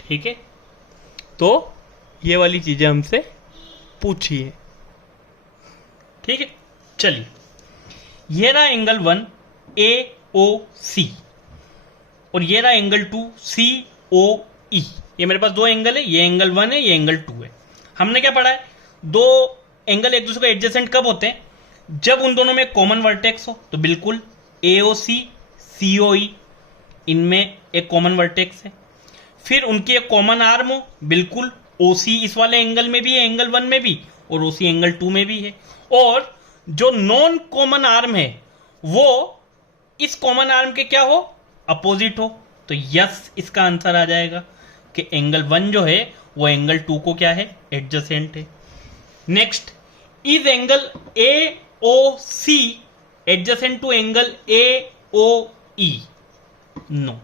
ठीक है, तो ये वाली चीजें हमसे पूछिए. ठीक है, चलिए, ये रहा एंगल 1 AOC और ये रहा एंगल 2 COE. ये मेरे पास दो एंगल है, ये एंगल 1 है, ये एंगल 2 है. हमने क्या पढ़ा है, दो एंगल एक दूसरे को एडजेसेंट कब होते हैं, जब उन दोनों में कॉमन वर्टेक्स हो. तो बिल्कुल AOC COE, इनमें एक कॉमन वर्टेक्स है. फिर उनकी एक कॉमन आर्म हो, बिल्कुल OC इस वाले एंगल में भी है, एंगल 1 में भी, और OC एंगल 2 में भी है. और जो नॉन कॉमन आर्म है वो इस कॉमन आर्म के क्या हो, अपोजिट हो. तो यस, इसका आंसर आ जाएगा कि एंगल 1 जो है वो एंगल 2 को क्या है, एडजेसेंट है. Next, is angle AOC adjacent to angle AOE? No,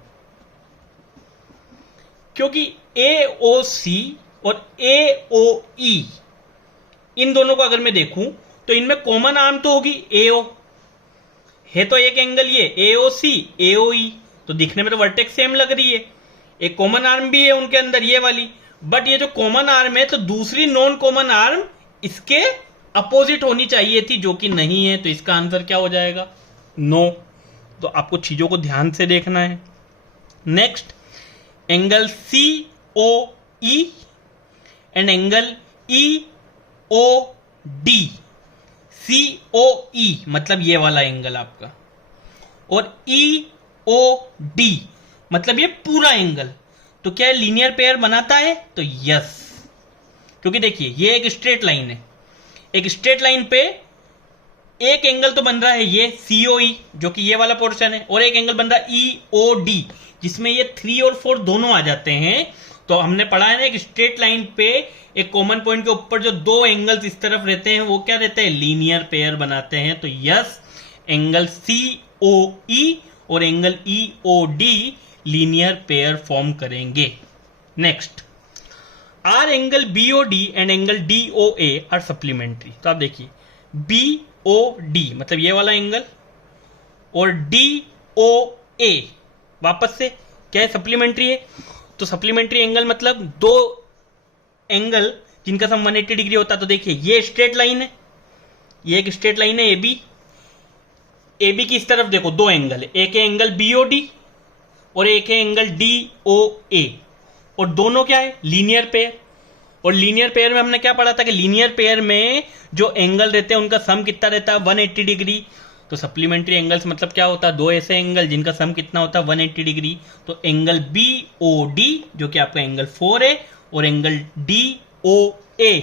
क्योंकि AOC और AOE इन दोनों को अगर मैं देखूं तो इनमें कॉमन आर्म तो होगी AO है, तो एक एंगल ये AOC AOE, तो दिखने में तो वर्टेक्स सेम लग रही है. एक कॉमन आर्म भी है उनके अंदर, ये वाली. बट ये जो कॉमन आर्म है तो दूसरी नॉन कॉमन आर्म इसके अपोजिट होनी चाहिए थी, जो कि नहीं है. तो इसका आंसर क्या हो जाएगा, नो. तो आपको चीजों को ध्यान से देखना है. Next, angle COE and angle EOD. COE मतलब ये वाला एंगल आपका, और EOD मतलब ये पूरा एंगल. तो क्या लीनियर पेयर बनाता है, तो यस, क्योंकि देखिए ये एक स्ट्रेट लाइन है, एक स्ट्रेट लाइन पे एक एंगल तो बन रहा है ये COE जो कि ये वाला पोर्शन है, और एक एंगल बन रहा है EOD जिसमें ये 3 और 4 दोनों आ जाते हैं. तो हमने पढ़ा है ना, एक स्ट्रेट लाइन पे एक कॉमन पॉइंट के ऊपर जो दो एंगल्स इस तरफ रहते हैं वो क्या रहते हैं, लीनियर पेयर बनाते हैं. तो यस, एंगल COE और angle EOD linear pair form करेंगे. Next, are angle BOD and angle DOA are supplementary. तो आप देखिए BOD मतलब ये वाला एंगल, और DOA वापस से क्या है, सप्लीमेंट्री है. तो सप्लीमेंट्री एंगल मतलब दो एंगल जिनका सम 180 डिग्री होता है. तो देखिए ये स्ट्रेट लाइन है, ये एक स्ट्रेट लाइन है AB. AB की इस तरफ देखो दो एंगल है, एक है एंगल BOD और एक है एंगल DOA, और दोनों क्या है, लीनियर पेयर. और लीनियर पेयर में हमने क्या पढ़ा था कि लीनियर पेयर में जो एंगल रहते हैं उनका सम कितना रहता है, 180 डिग्री. तो सप्लीमेंट्री एंगल्स मतलब क्या होता है, दो ऐसे एंगल जिनका सम कितना होता है, 180 डिग्री. तो एंगल BOD जो कि आपका एंगल 4 है, और एंगल DOA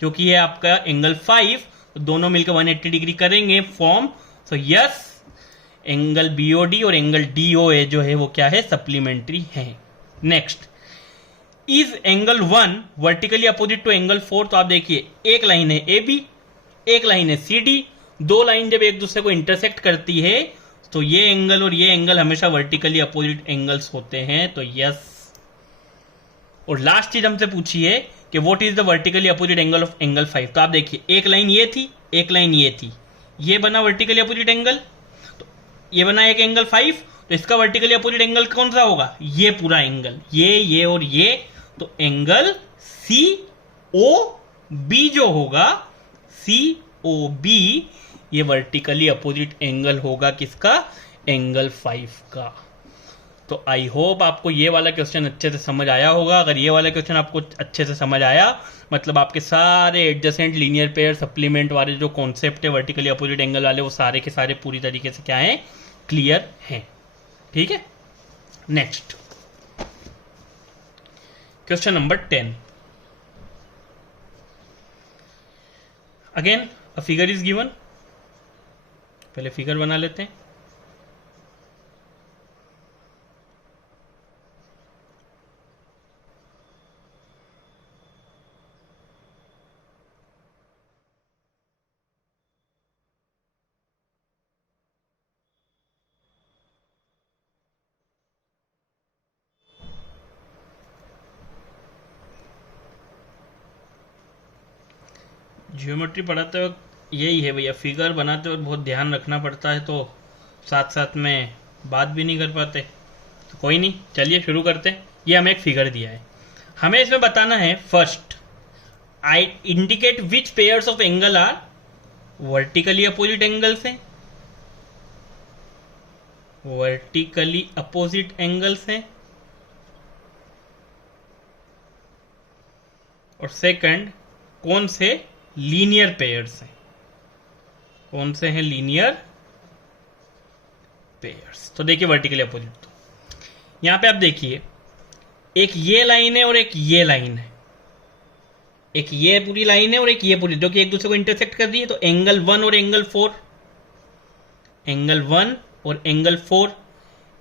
जो कि है आपका एंगल 5, तो दोनों मिलकर 180 डिग्री करेंगे फॉर्म. तो यस, एंगल BOD और एंगल DOA जो है वो क्या है, सप्लीमेंट्री है. Next, is angle 1 vertically opposite to angle 4. तो आप देखिए एक लाइन है AB, एक लाइन है CD. दो लाइन जब एक दूसरे को इंटरसेक्ट करती है तो ये एंगल और ये एंगल हमेशा वर्टिकली अपोजिट एंगल्स होते हैं. तो यस. और लास्ट चीज हमसे पूछी है कि what is the vertically opposite angle of angle 5. तो आप देखिए एक लाइन ये थी, एक लाइन ये थी, ये बना वर्टिकली अपोजिट एंगल, तो ये बना एक एंगल 5. तो इसका वर्टिकली अपोजिट एंगल कौन सा होगा, ये पूरा एंगल, ये और ये. तो एंगल COB जो होगा, COB ये वर्टिकली अपोजिट एंगल होगा किसका, एंगल 5 का। तो आई होप आपको ये वाला क्वेश्चन अच्छे से समझ आया होगा। अगर ये वाला क्वेश्चन आपको अच्छे से समझ आया मतलब आपके सारे एडजेसेंट लीनियर पेयर सप्लीमेंट वाले जो कॉन्सेप्ट है वर्टिकली अपोजिट एंगल वाले वो सारे के सारे पूरी तरीके से क्या हैं, क्लियर हैं। ठीक है, next question number 10। Again a figure is given, पहले फिगर बना लेते हैं। ज्योमेट्री पढ़ाते वक्त यही है भैया, फिगर बनाते वक्त बहुत ध्यान रखना पड़ता है, तो साथ साथ में बात भी नहीं कर पाते। तो कोई नहीं, चलिए शुरू करते हैं। ये हमें एक फिगर दिया है, हमें इसमें बताना है first I indicate which pairs of angle are vertically opposite angles हैं, वर्टिकली अपोजिट एंगल्स हैं, और सेकंड कौन से लीनियर पेयर्स हैं, कौन से हैं लीनियर पेयर्स। तो देखिए वर्टिकली अपोजिट, तो यहां पे आप देखिए एक ये लाइन है और एक ये लाइन है, एक ये पूरी लाइन है और एक ये पूरी, जो कि एक दूसरे को इंटरसेक्ट कर रही है। तो एंगल 1 और एंगल 4, एंगल 1 और एंगल 4,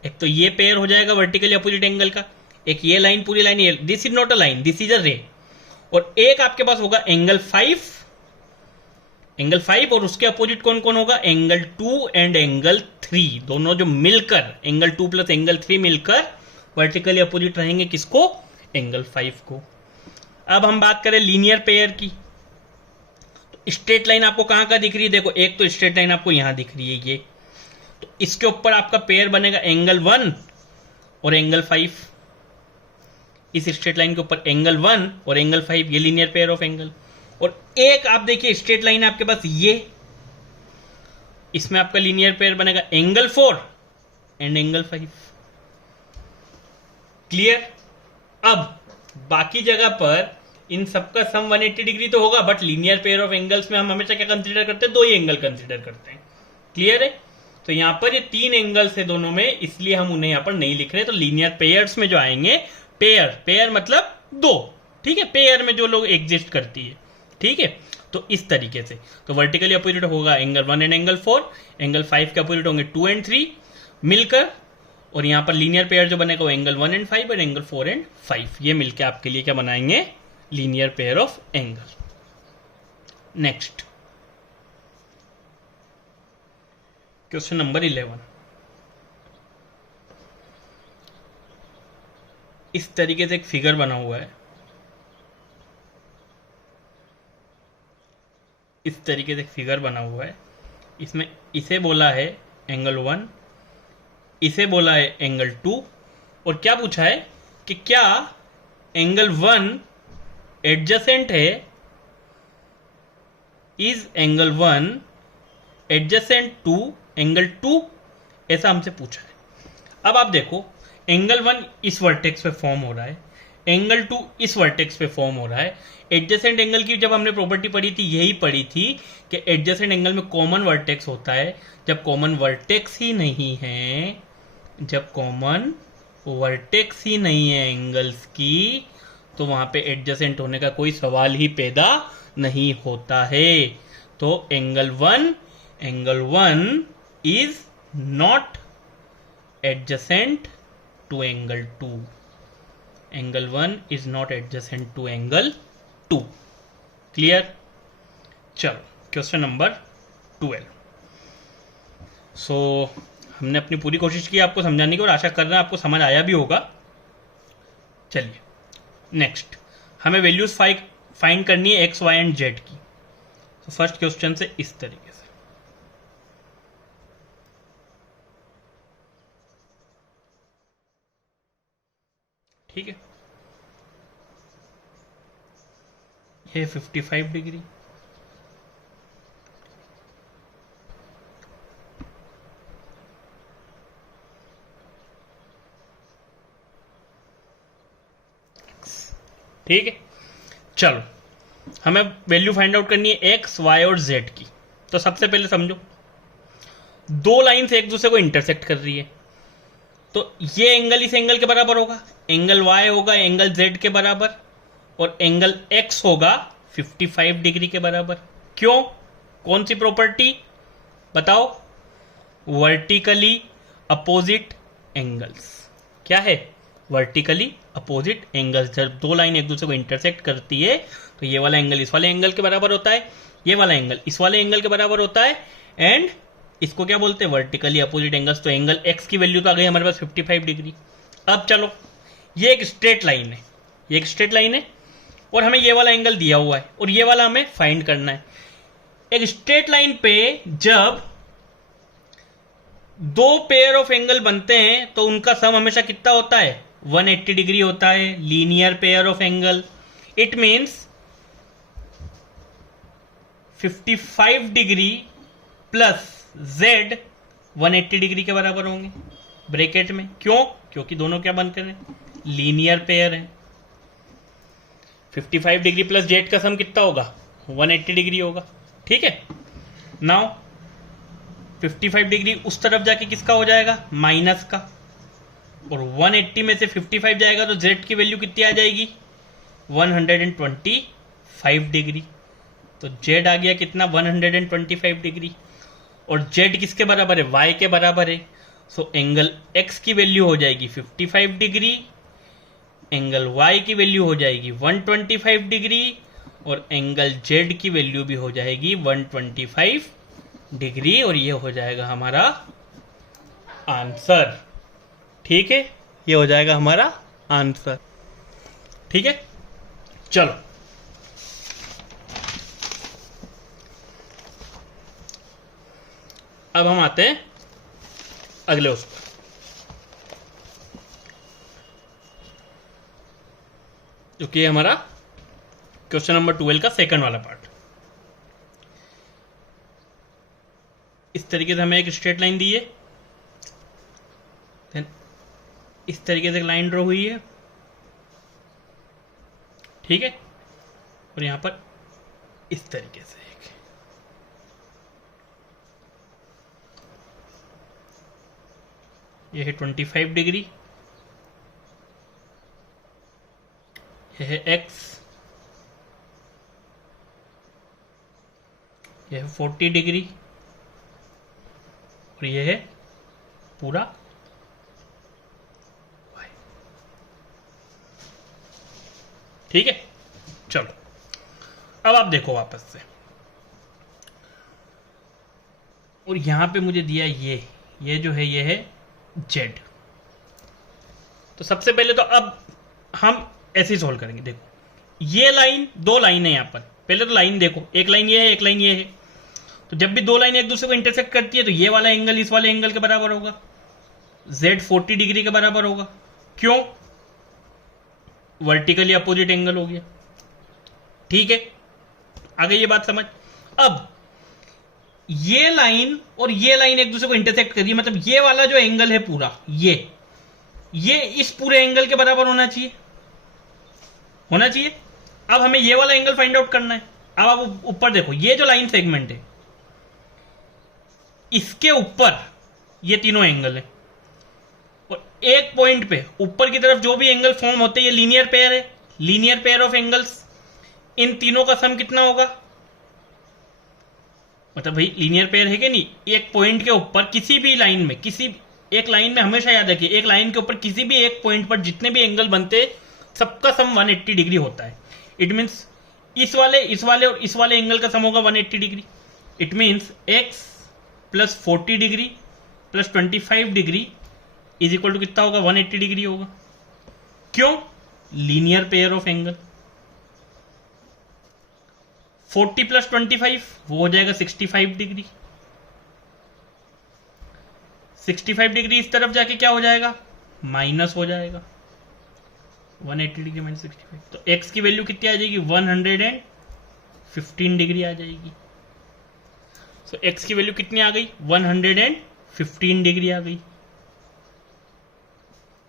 एक तो ये पेयर हो जाएगा वर्टिकली अपोजिट एंगल का, एक ये लाइन पूरी line, this is not a line, this is a रे। और एक आपके पास होगा एंगल 5, एंगल 5 और उसके अपोजिट कौन कौन होगा, एंगल 2 एंड एंगल 3, दोनों जो मिलकर एंगल 2 प्लस एंगल 3 मिलकर वर्टिकली अपोजिट रहेंगे किसको, एंगल 5 को। अब हम बात करें लीनियर पेयर की, तो स्ट्रेट लाइन आपको कहां का दिख रही है, देखो एक तो स्ट्रेट लाइन आपको यहां दिख रही है ये, तो इसके ऊपर आपका पेयर बनेगा एंगल 1 और एंगल 5, इस स्ट्रेट लाइन के ऊपर एंगल 1 और एंगल 5, ये लीनियर पेयर ऑफ एंगल। और एक आप देखिए स्ट्रेट लाइन है आपके पास ये, इसमें आपका लीनियर पेयर बनेगा एंगल 4 एंड एंगल 5। क्लियर। अब बाकी जगह पर इन सबका सम 180 डिग्री तो होगा, but linear pair of angles में हम हमेशा क्या कंसीडर करते हैं, दो ही एंगल कंसीडर करते हैं। क्लियर है। तो यहां पर ये 3 एंगल्स है दोनों में, इसलिए हम उन्हें यहां पर नहीं लिख रहे। तो लीनियर पेयर्स में जो आएंगे, पेयर पेयर मतलब दो, ठीक है, पेयर में जो लोग एग्जिस्ट करती है, ठीक है। तो इस तरीके से तो वर्टिकली अपोजिट होगा एंगल 1 एंड एंगल 4, एंगल 5 के अपोजिट होंगे 2 एंड 3 मिलकर, और यहां पर लीनियर पेयर जो बनेगा वो एंगल 1 एंड 5 और एंगल 4 एंड 5, ये मिलकर आपके लिए क्या बनाएंगे, linear pair of angle. Next question number 11। इस तरीके से एक फिगर बना हुआ है, इस तरीके से एक फिगर बना हुआ है, इसमें इसे बोला है एंगल 1, इसे बोला है एंगल 2, और क्या पूछा है कि क्या एंगल 1 एडजेसेंट है, is angle 1 adjacent to angle 2, ऐसा हमसे पूछा है। अब आप देखो एंगल 1 इस वर्टेक्स पे फॉर्म हो रहा है, एंगल 2 इस वर्टेक्स पे फॉर्म हो रहा है। एडजेसेंट एंगल की जब हमने प्रॉपर्टी पढ़ी थी, यही पढ़ी थी कि एडजेसेंट एंगल में कॉमन वर्टेक्स होता है। जब कॉमन वर्टेक्स ही नहीं है, जब कॉमन वर्टेक्स ही नहीं है एंगल्स की, तो वहां पे एडजेसेंट होने का कोई सवाल ही पैदा नहीं होता है। तो angle 1 is not adjacent to angle 2, angle 1 is not adjacent to angle 2। Clear. चलो क्वेश्चन नंबर 12। सो हमने अपनी पूरी कोशिश की आपको समझाने की, और आशा कर रहे हैं आपको समझ आया भी होगा। चलिए नेक्स्ट, हमें वैल्यूज फाइंड करनी है एक्स वाई एंड जेड की। तो फर्स्ट क्वेश्चन से इस तरीके से, ठीक है, ये 55 डिग्री, ठीक है, चलो हमें वैल्यू फाइंड आउट करनी है एक्स वाई और जेड की। तो सबसे पहले समझो, दो लाइन्स एक दूसरे को इंटरसेक्ट कर रही है, तो ये एंगल इस एंगल के बराबर होगा, एंगल वाई होगा एंगल जेड के बराबर, और एंगल एक्स होगा 55 डिग्री के बराबर। क्यों? कौन सी प्रॉपर्टी बताओ? Vertically opposite angles. क्या है? Vertically opposite angles. जब दो लाइन एक दूसरे को इंटरसेक्ट करती है तो ये वाला एंगल इस वाले एंगल के बराबर होता है, ये वाला एंगल इस वाले एंगल के बराबर होता है, एंड इसको क्या बोलते हैं? Vertically opposite angles. तो एंगल एक्स की वैल्यू तो आ गई हमारे पास 55 डिग्री। अब चलो, ये एक स्ट्रेट लाइन है, ये एक स्ट्रेट लाइन है और हमें ये वाला एंगल दिया हुआ है और ये वाला हमें फाइंड करना है। एक स्ट्रेट लाइन पे जब दो पेयर ऑफ एंगल बनते हैं तो उनका सम हमेशा कितना होता है? 180 डिग्री होता है। Linear pair of angle, it means 55 degree plus z 180 degree के बराबर होंगे ब्रैकेट में। क्यों? क्योंकि दोनों क्या बनते हैं? लीनियर पेयर है। 55 डिग्री प्लस z का सम कितना होगा? 180 डिग्री होगा। ठीक है, नाउ 55 डिग्री उस तरफ जाके किसका हो जाएगा? माइनस का, और 180 में से 55 जाएगा तो z की वैल्यू कितनी आ जाएगी? 125 डिग्री। तो z आ गया कितना? 125 डिग्री। और z किसके बराबर है? y के बराबर है। सो एंगल x की वैल्यू हो जाएगी 55 डिग्री, एंगल y की वैल्यू हो जाएगी 125 डिग्री, और एंगल z की वैल्यू भी हो जाएगी 125 डिग्री, और ये हो जाएगा हमारा आंसर। ठीक है, ये हो जाएगा हमारा आंसर। ठीक है, चलो अब हम आते हैं अगले उस पर, जो कि हमारा क्वेश्चन नंबर 12 का सेकंड वाला पार्ट। इस तरीके से हमें एक स्ट्रेट लाइन दी है, देन इस तरीके से लाइन ड्रॉ हुई है, ठीक है, और यहां पर इस तरीके से एक, यह है 25 डिग्री, यह है x, यह है 40 डिग्री, और यह है पूरा y। ठीक है, चलो अब आप देखो वापस से, और यहां पे मुझे दिया ये जो है ये है z। तो सबसे पहले तो अब हम ऐसे ही सोल्व करेंगे। देखो ये लाइन, दो लाइन है यहां पर, पहले तो लाइन देखो, एक लाइन ये है एक लाइन ये है। तो जब भी दो लाइन एक दूसरे को इंटरसेक्ट करती है तो ये वाला एंगल इस वाले एंगल के बराबर होगा, z 40 डिग्री के बराबर होगा। क्यों? वर्टिकली अपोजिट एंगल हो गया। ठीक है, आ गई ये बात समझ। अब ये लाइन और ये लाइन एक दूसरे को इंटरसेक्ट कर रही है, मतलब ये वाला जो एंगल है पूरा, ये इस पूरे एंगल के बराबर होना चाहिए, होना चाहिए। अब हमें ये वाला एंगल फाइंड आउट करना है। अब आप ऊपर देखो, ये जो लाइन सेगमेंट है इसके ऊपर ये तीनों एंगल है, और एक पॉइंट पे ऊपर की तरफ जो भी एंगल फॉर्म होते हैं ये लीनियर पेयर है, लीनियर पेयर ऑफ एंगल्स। इन तीनों का सम कितना होगा? मतलब भाई लीनियर पेयर है कि नहीं? एक पॉइंट के ऊपर किसी भी लाइन में, किसी एक लाइन में हमेशा याद रखिए, एक लाइन के ऊपर किसी भी एक पॉइंट पर जितने भी एंगल बनते सबका सम 180 डिग्री होता है। इट मीन्स इस वाले और इस वाले एंगल का सम होगा 180 degree. It means x plus 40 degree plus 25 degree is equal to कितना होगा? 180 डिग्री होगा। क्यों? Linear pair of angle. 40 plus 25 वो हो जाएगा 65 डिग्री। 65 डिग्री इस तरफ जाके क्या हो जाएगा? माइनस हो जाएगा, 180 डिग्री माइनस 65। तो x की वैल्यू कितनी आ जाएगी? 115 डिग्री आ जाएगी। तो x की वैल्यू कितनी आ गई? 115 डिग्री आ गई।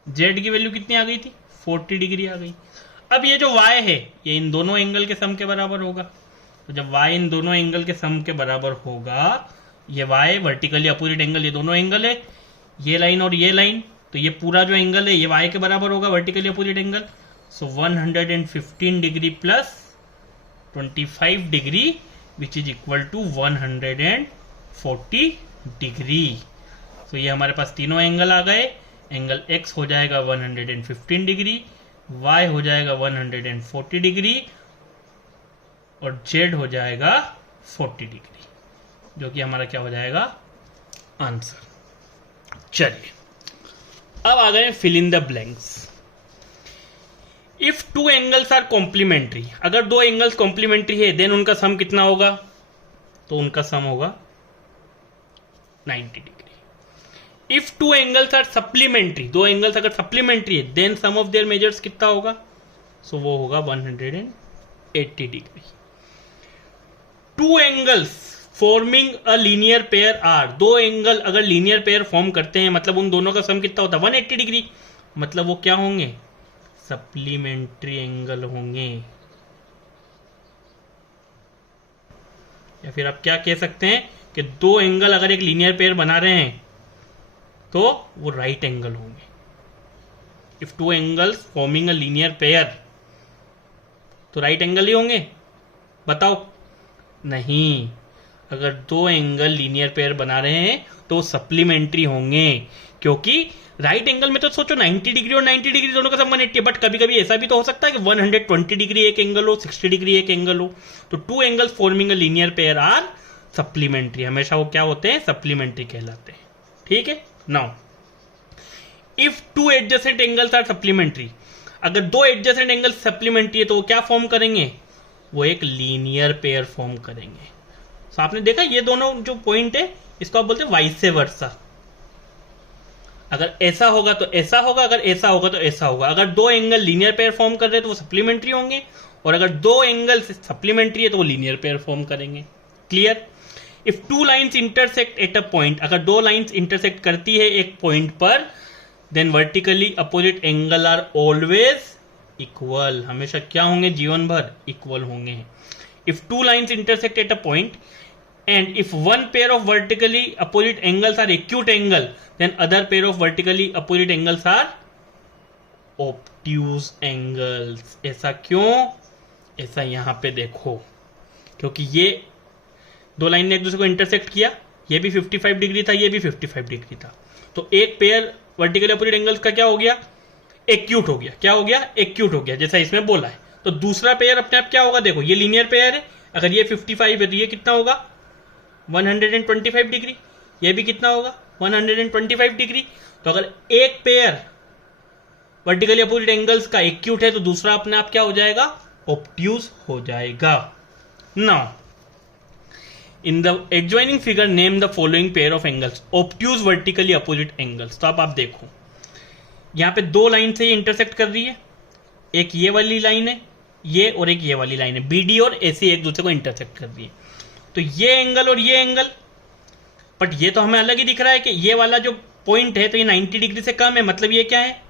z की वैल्यू कितनी आ गई थी? 40 डिग्री आ गई। अब ये जो y है ये इन दोनों एंगल के सम के बराबर होगा। तो जब y इन दोनों एंगल के सम के बराबर होगा, ये y वर्टिकली अपोजिट एंगल, ये दोनों एंगल है, ये लाइन और ये लाइन, तो ये पूरा जो एंगल है ये y के बराबर होगा, vertically opposite angle. So 115 degree plus 25 degree which is equal to 140 degree. तो ये हमारे पास तीनों एंगल आ गए। एंगल x हो जाएगा 115 डिग्री, y हो जाएगा 140 डिग्री और z हो जाएगा 40 डिग्री, जो कि हमारा क्या हो जाएगा, आंसर। चलिए अब आ गए fill in the blanks. If two angles are complementary, अगर दो एंगल्स कॉम्प्लीमेंट्री है देन उनका सम कितना होगा, तो उनका सम होगा 90 degree. If two angles are supplementary, दो एंगल्स अगर सप्लीमेंट्री है then sum of their measures कितना होगा, सो वो होगा 180 degree. Two angles forming a linear pair are, दो एंगल अगर लीनियर पेयर फॉर्म करते हैं मतलब उन दोनों का सम कितना होता है, 180 डिग्री। मतलब वो क्या होंगे, सप्लीमेंट्री एंगल होंगे, या फिर आप क्या कह सकते हैं कि दो एंगल अगर एक लीनियर पेयर बना रहे हैं तो वो राइट एंगल होंगे। If two angles forming a linear pair, तो राइट एंगल ही होंगे, बताओ। नहीं, अगर दो एंगल लीनियर पेयर बना रहे हैं तो सप्लीमेंट्री होंगे, क्योंकि राइट एंगल में तो सोचो 90 डिग्री और 90 डिग्री दोनों का सम 180 है, बट कभी कभी ऐसा भी तो हो सकता है कि 120 डिग्री एक एंगल हो, 60 डिग्री एक एंगल हो। तो two angles forming a linear pair are supplementary, हमेशा वो क्या होते हैं, सप्लीमेंट्री कहलाते हैं। ठीक है। Now if two adjacent angles are supplementary, अगर दो एडजेसेंट एंगल सप्लीमेंट्री है तो वो क्या फॉर्म करेंगे, वो एक लीनियर पेयर फॉर्म करेंगे। तो आपने देखा ये दोनों जो पॉइंट है इसको आप बोलते हैं वाइस वर्सा। अगर ऐसा होगा तो ऐसा होगा, अगर ऐसा होगा तो ऐसा होगा। अगर दो एंगल लीनियर पेयर फॉर्म कर रहे हैं तो वो सप्लीमेंट्री होंगे, और अगर दो एंगल सप्लीमेंट्री है तो वो लीनियर पेयर फॉर्म करेंगे। Clear. If two lines intersect at a point, अगर दो लाइन्स इंटरसेक्ट करती है एक पॉइंट पर, then vertically opposite angle are always equal, हमेशा क्या होंगे, जीवन भर इक्वल होंगे। If two lines intersect at a point and if one pair of vertically opposite angles are acute angle, then other pair of vertically opposite angles are obtuse angles। ऐसा क्यों, ऐसा यहां पे देखो, क्योंकि ये दो लाइन ने एक दूसरे को इंटरसेक्ट किया, ये भी 55 डिग्री था, ये भी 55 डिग्री था, तो एक पेयर वर्टिकली अपोजिट एंगल्स का क्या हो गया, एक्यूट हो गया। क्या हो गया, एक्यूट हो गया, जैसा इसमें बोला है। तो दूसरा पेयर अपने आप क्या होगा, देखो ये लीनियर पेयर है, अगर ये 55 है तो ये कितना होगा, 125 डिग्री, ये भी कितना होगा, 125 डिग्री। तो अगर एक पेयर वर्टिकली अपोजिट एंगल्स का एक्यूट है तो दूसरा अपने आप क्या हो जाएगा, ऑब्ट्यूज हो जाएगा। Now in the adjoining figure name the following pair of angles obtuse vertically opposite angles. तो अब आप देखो यहां पे दो लाइन से ये इंटरसेक्ट कर रही है, एक ये वाली लाइन है ये, और एक ये वाली लाइन है, बीडी और एसी एक दूसरे को इंटरसेक्ट कर रही है। तो ये एंगल और ये एंगल, बट ये तो हमें अलग ही दिख रहा है कि ये वाला जो पॉइंट है तो ये 90 डिग्री से कम है, मतलब ये क्या है,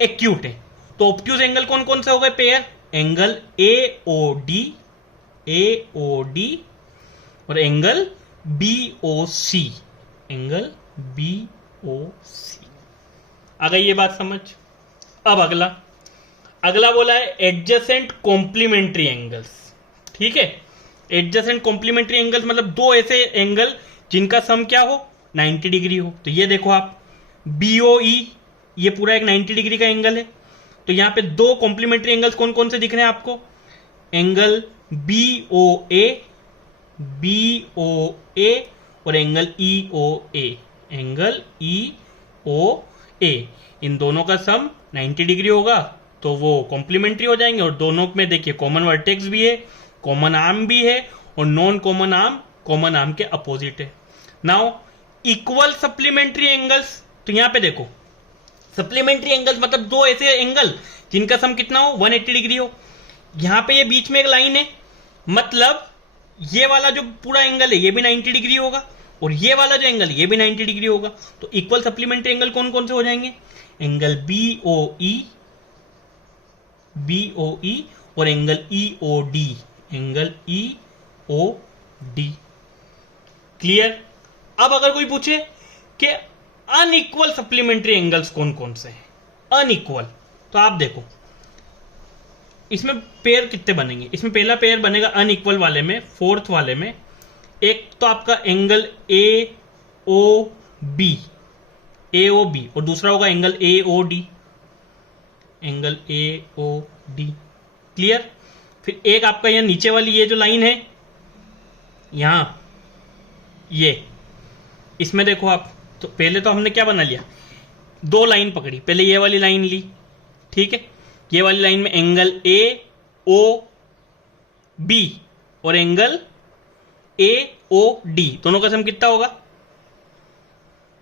एक्यूट है। तो ऑब्ट्यूज एंगल कौन कौन से हो गए पेयर, एंगल AOD और एंगल BOC, एंगल BOC। आ गई ये बात समझ। अब अगला बोला है एडजेसेंट कॉम्प्लीमेंट्री एंगल्स। ठीक है, एडजेसेंट कॉम्प्लीमेंट्री एंगल्स मतलब दो ऐसे एंगल जिनका सम क्या हो, 90 डिग्री हो। तो ये देखो आप BOE, ये पूरा एक 90 डिग्री का एंगल है। तो यहां पे दो कॉम्प्लीमेंट्री एंगल्स कौन कौन से दिख रहे हैं आपको, एंगल BOA और एंगल EOA। इन दोनों का सम 90 डिग्री होगा तो वो कॉम्प्लीमेंट्री हो जाएंगे, और दोनों में देखिए कॉमन वर्टेक्स भी है, कॉमन आर्म भी है, और नॉन कॉमन आर्म के अपोजिट है। नाउ इक्वल सप्लीमेंट्री एंगल्स, तो यहां पे देखो सप्लीमेंट्री एंगल्स मतलब दो ऐसे एंगल जिनका सम कितना हो, 180 डिग्री हो। यहां पे ये बीच में एक लाइन है, मतलब ये वाला जो पूरा एंगल है ये भी 90 डिग्री होगा, और ये वाला जो एंगल ये भी 90 डिग्री होगा। तो इक्वल सप्लीमेंट्री एंगल कौन कौन से हो जाएंगे, एंगल BOE BOE और angle EOD, angle EOD। Clear. अब अगर कोई पूछे कि अनइक्वल सप्लीमेंट्री एंगल्स कौन कौन से हैं, अनइक्वल, तो आप देखो इसमें पेयर कितने बनेंगे। इसमें पहला पेयर बनेगा अनइक्वल वाले में, फोर्थ वाले में, एक तो आपका एंगल AOB और दूसरा होगा angle AOD, angle AOD। Clear. फिर एक आपका यहां नीचे वाली ये जो लाइन है यहां, ये इसमें देखो आप, तो पहले तो हमने क्या बना लिया, दो लाइन पकड़ी, पहले ये वाली लाइन ली, ठीक है। ये वाली लाइन में एंगल AOB और एंगल AOD दोनों का सम कितना होगा,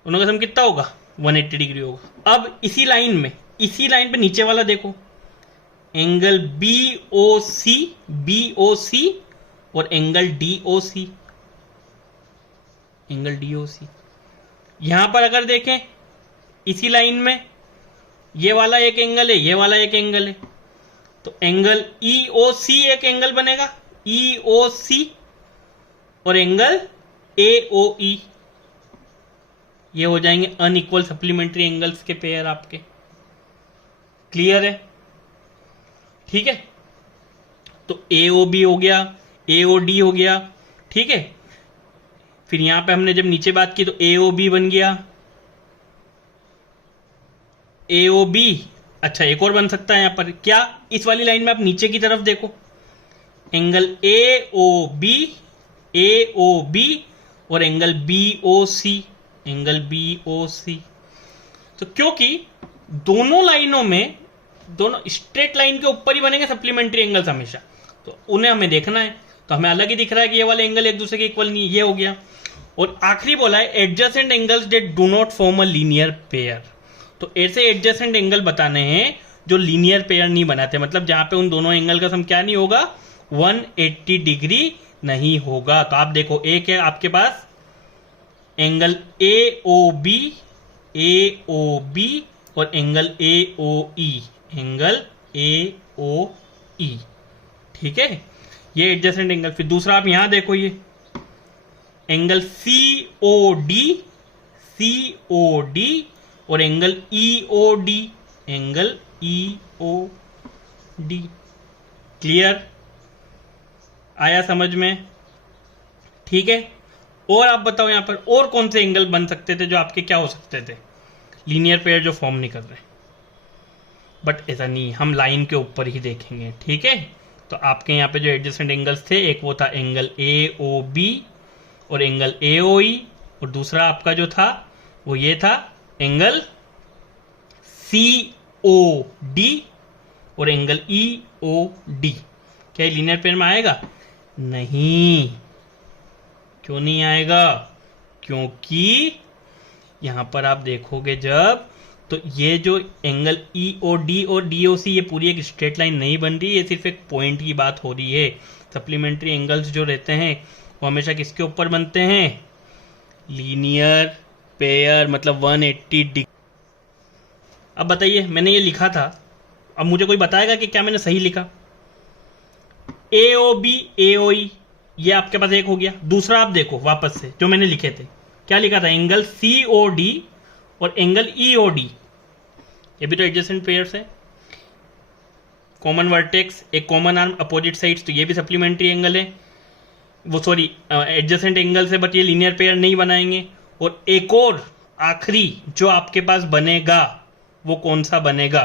दोनों का सम कितना होगा, 180 डिग्री होगा। अब इसी लाइन पे नीचे वाला देखो, एंगल BOC और एंगल DOC, एंगल DOC। यहां पर अगर देखें इसी लाइन में ये वाला एक एंगल है, ये वाला एक एंगल है, तो एंगल EOC एक एंगल बनेगा, EOC और एंगल AOE, ये हो जाएंगे अनइक्वल सप्लीमेंट्री एंगल्स के पेयर आपके। क्लियर है, ठीक है। तो AOB हो गया, AOD हो गया, ठीक है। फिर यहां पे हमने जब नीचे बात की तो AOB बन गया, AOB। अच्छा एक और बन सकता है यहां पर, क्या, इस वाली लाइन में आप नीचे की तरफ देखो, एंगल AOB और एंगल BOC, एंगल BOC। तो क्योंकि दोनों लाइनों में, दोनों स्ट्रेट लाइन के ऊपर ही बनेंगे सप्लीमेंट्री एंगल्स हमेशा, तो उन्हें हमें देखना है। तो हमें अलग ही दिख रहा है कि ये वाले एंगल एक दूसरे के इक्वल नहीं, ये हो गया। और आखिरी बोला है adjacent angles that do not form a linear pair. तो ऐसे एडजेसेंट एंगल बताने हैं जो लीनियर पेयर नहीं बनाते, मतलब जहां पे उन दोनों एंगल का सम क्या नहीं होगा, 180 डिग्री नहीं होगा। तो आप देखो एक है आपके पास एंगल AOB और एंगल AOE, एंगल AOE, ठीक है, ये एडजेसेंट एंगल। फिर दूसरा आप यहां देखो, ये एंगल COD और angle EOD, angle EOD। Clear, आया समझ में, ठीक है। और आप बताओ यहां पर और कौन से एंगल बन सकते थे जो आपके क्या हो सकते थे, लीनियर पेयर जो फॉर्म नहीं कर रहे। बट ऐसा नहीं, हम लाइन के ऊपर ही देखेंगे, ठीक है। तो आपके यहाँ पे जो एडजेसेंट एंगल्स थे, एक वो था एंगल AOB और एंगल AOE, और दूसरा आपका जो था वो ये था एंगल COD और एंगल EOD। क्या ये लीनियर पेयर में आएगा? नहीं। क्यों नहीं आएगा? क्योंकि यहां पर आप देखोगे जब, तो ये जो एंगल EOD और DOC ये पूरी एक स्ट्रेट लाइन नहीं बन रही, ये सिर्फ एक पॉइंट की बात हो रही है। सप्लीमेंट्री एंगल्स जो रहते हैं वो हमेशा किसके ऊपर बनते हैं? लीनियर पेयर, मतलब 180 डिग्री। अब बताइए, मैंने ये लिखा था, अब मुझे कोई बताएगा कि क्या मैंने सही लिखा? AOB AOE ये आपके पास एक हो गया। दूसरा आप देखो वापस से जो मैंने लिखे थे, क्या लिखा था? एंगल COD और एंगल EOD, ये भी तो एडजेसेंट पेयर्स है। कॉमन वर्टेक्स, एक कॉमन आर्म, अपोजिट साइड्स, तो ये भी सप्लीमेंट्री एंगल है, वो सॉरी एडजेसेंट एंगल से, बट ये लीनियर पेयर नहीं बनाएंगे। और एक और आखिरी जो आपके पास बनेगा वो कौन सा बनेगा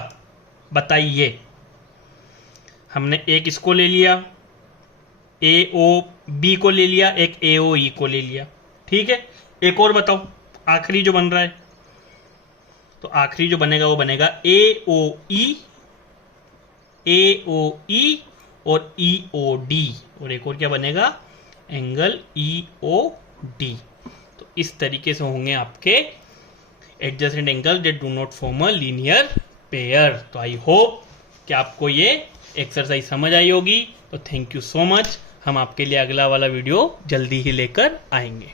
बताइए? हमने एक इसको ले लिया, AOB को ले लिया, एक AOE को ले लिया, ठीक है। एक और बताओ आखिरी जो बन रहा है, तो आखिरी जो बनेगा वो बनेगा AOE और EOD, और एक और क्या बनेगा? Angle EOD। तो इस तरीके से होंगे आपके adjacent angle that do not form a linear pair. तो आई होप कि आपको ये एक्सरसाइज समझ आई होगी। तो थैंक यू सो मच। हम आपके लिए अगला वाला वीडियो जल्दी ही लेकर आएंगे।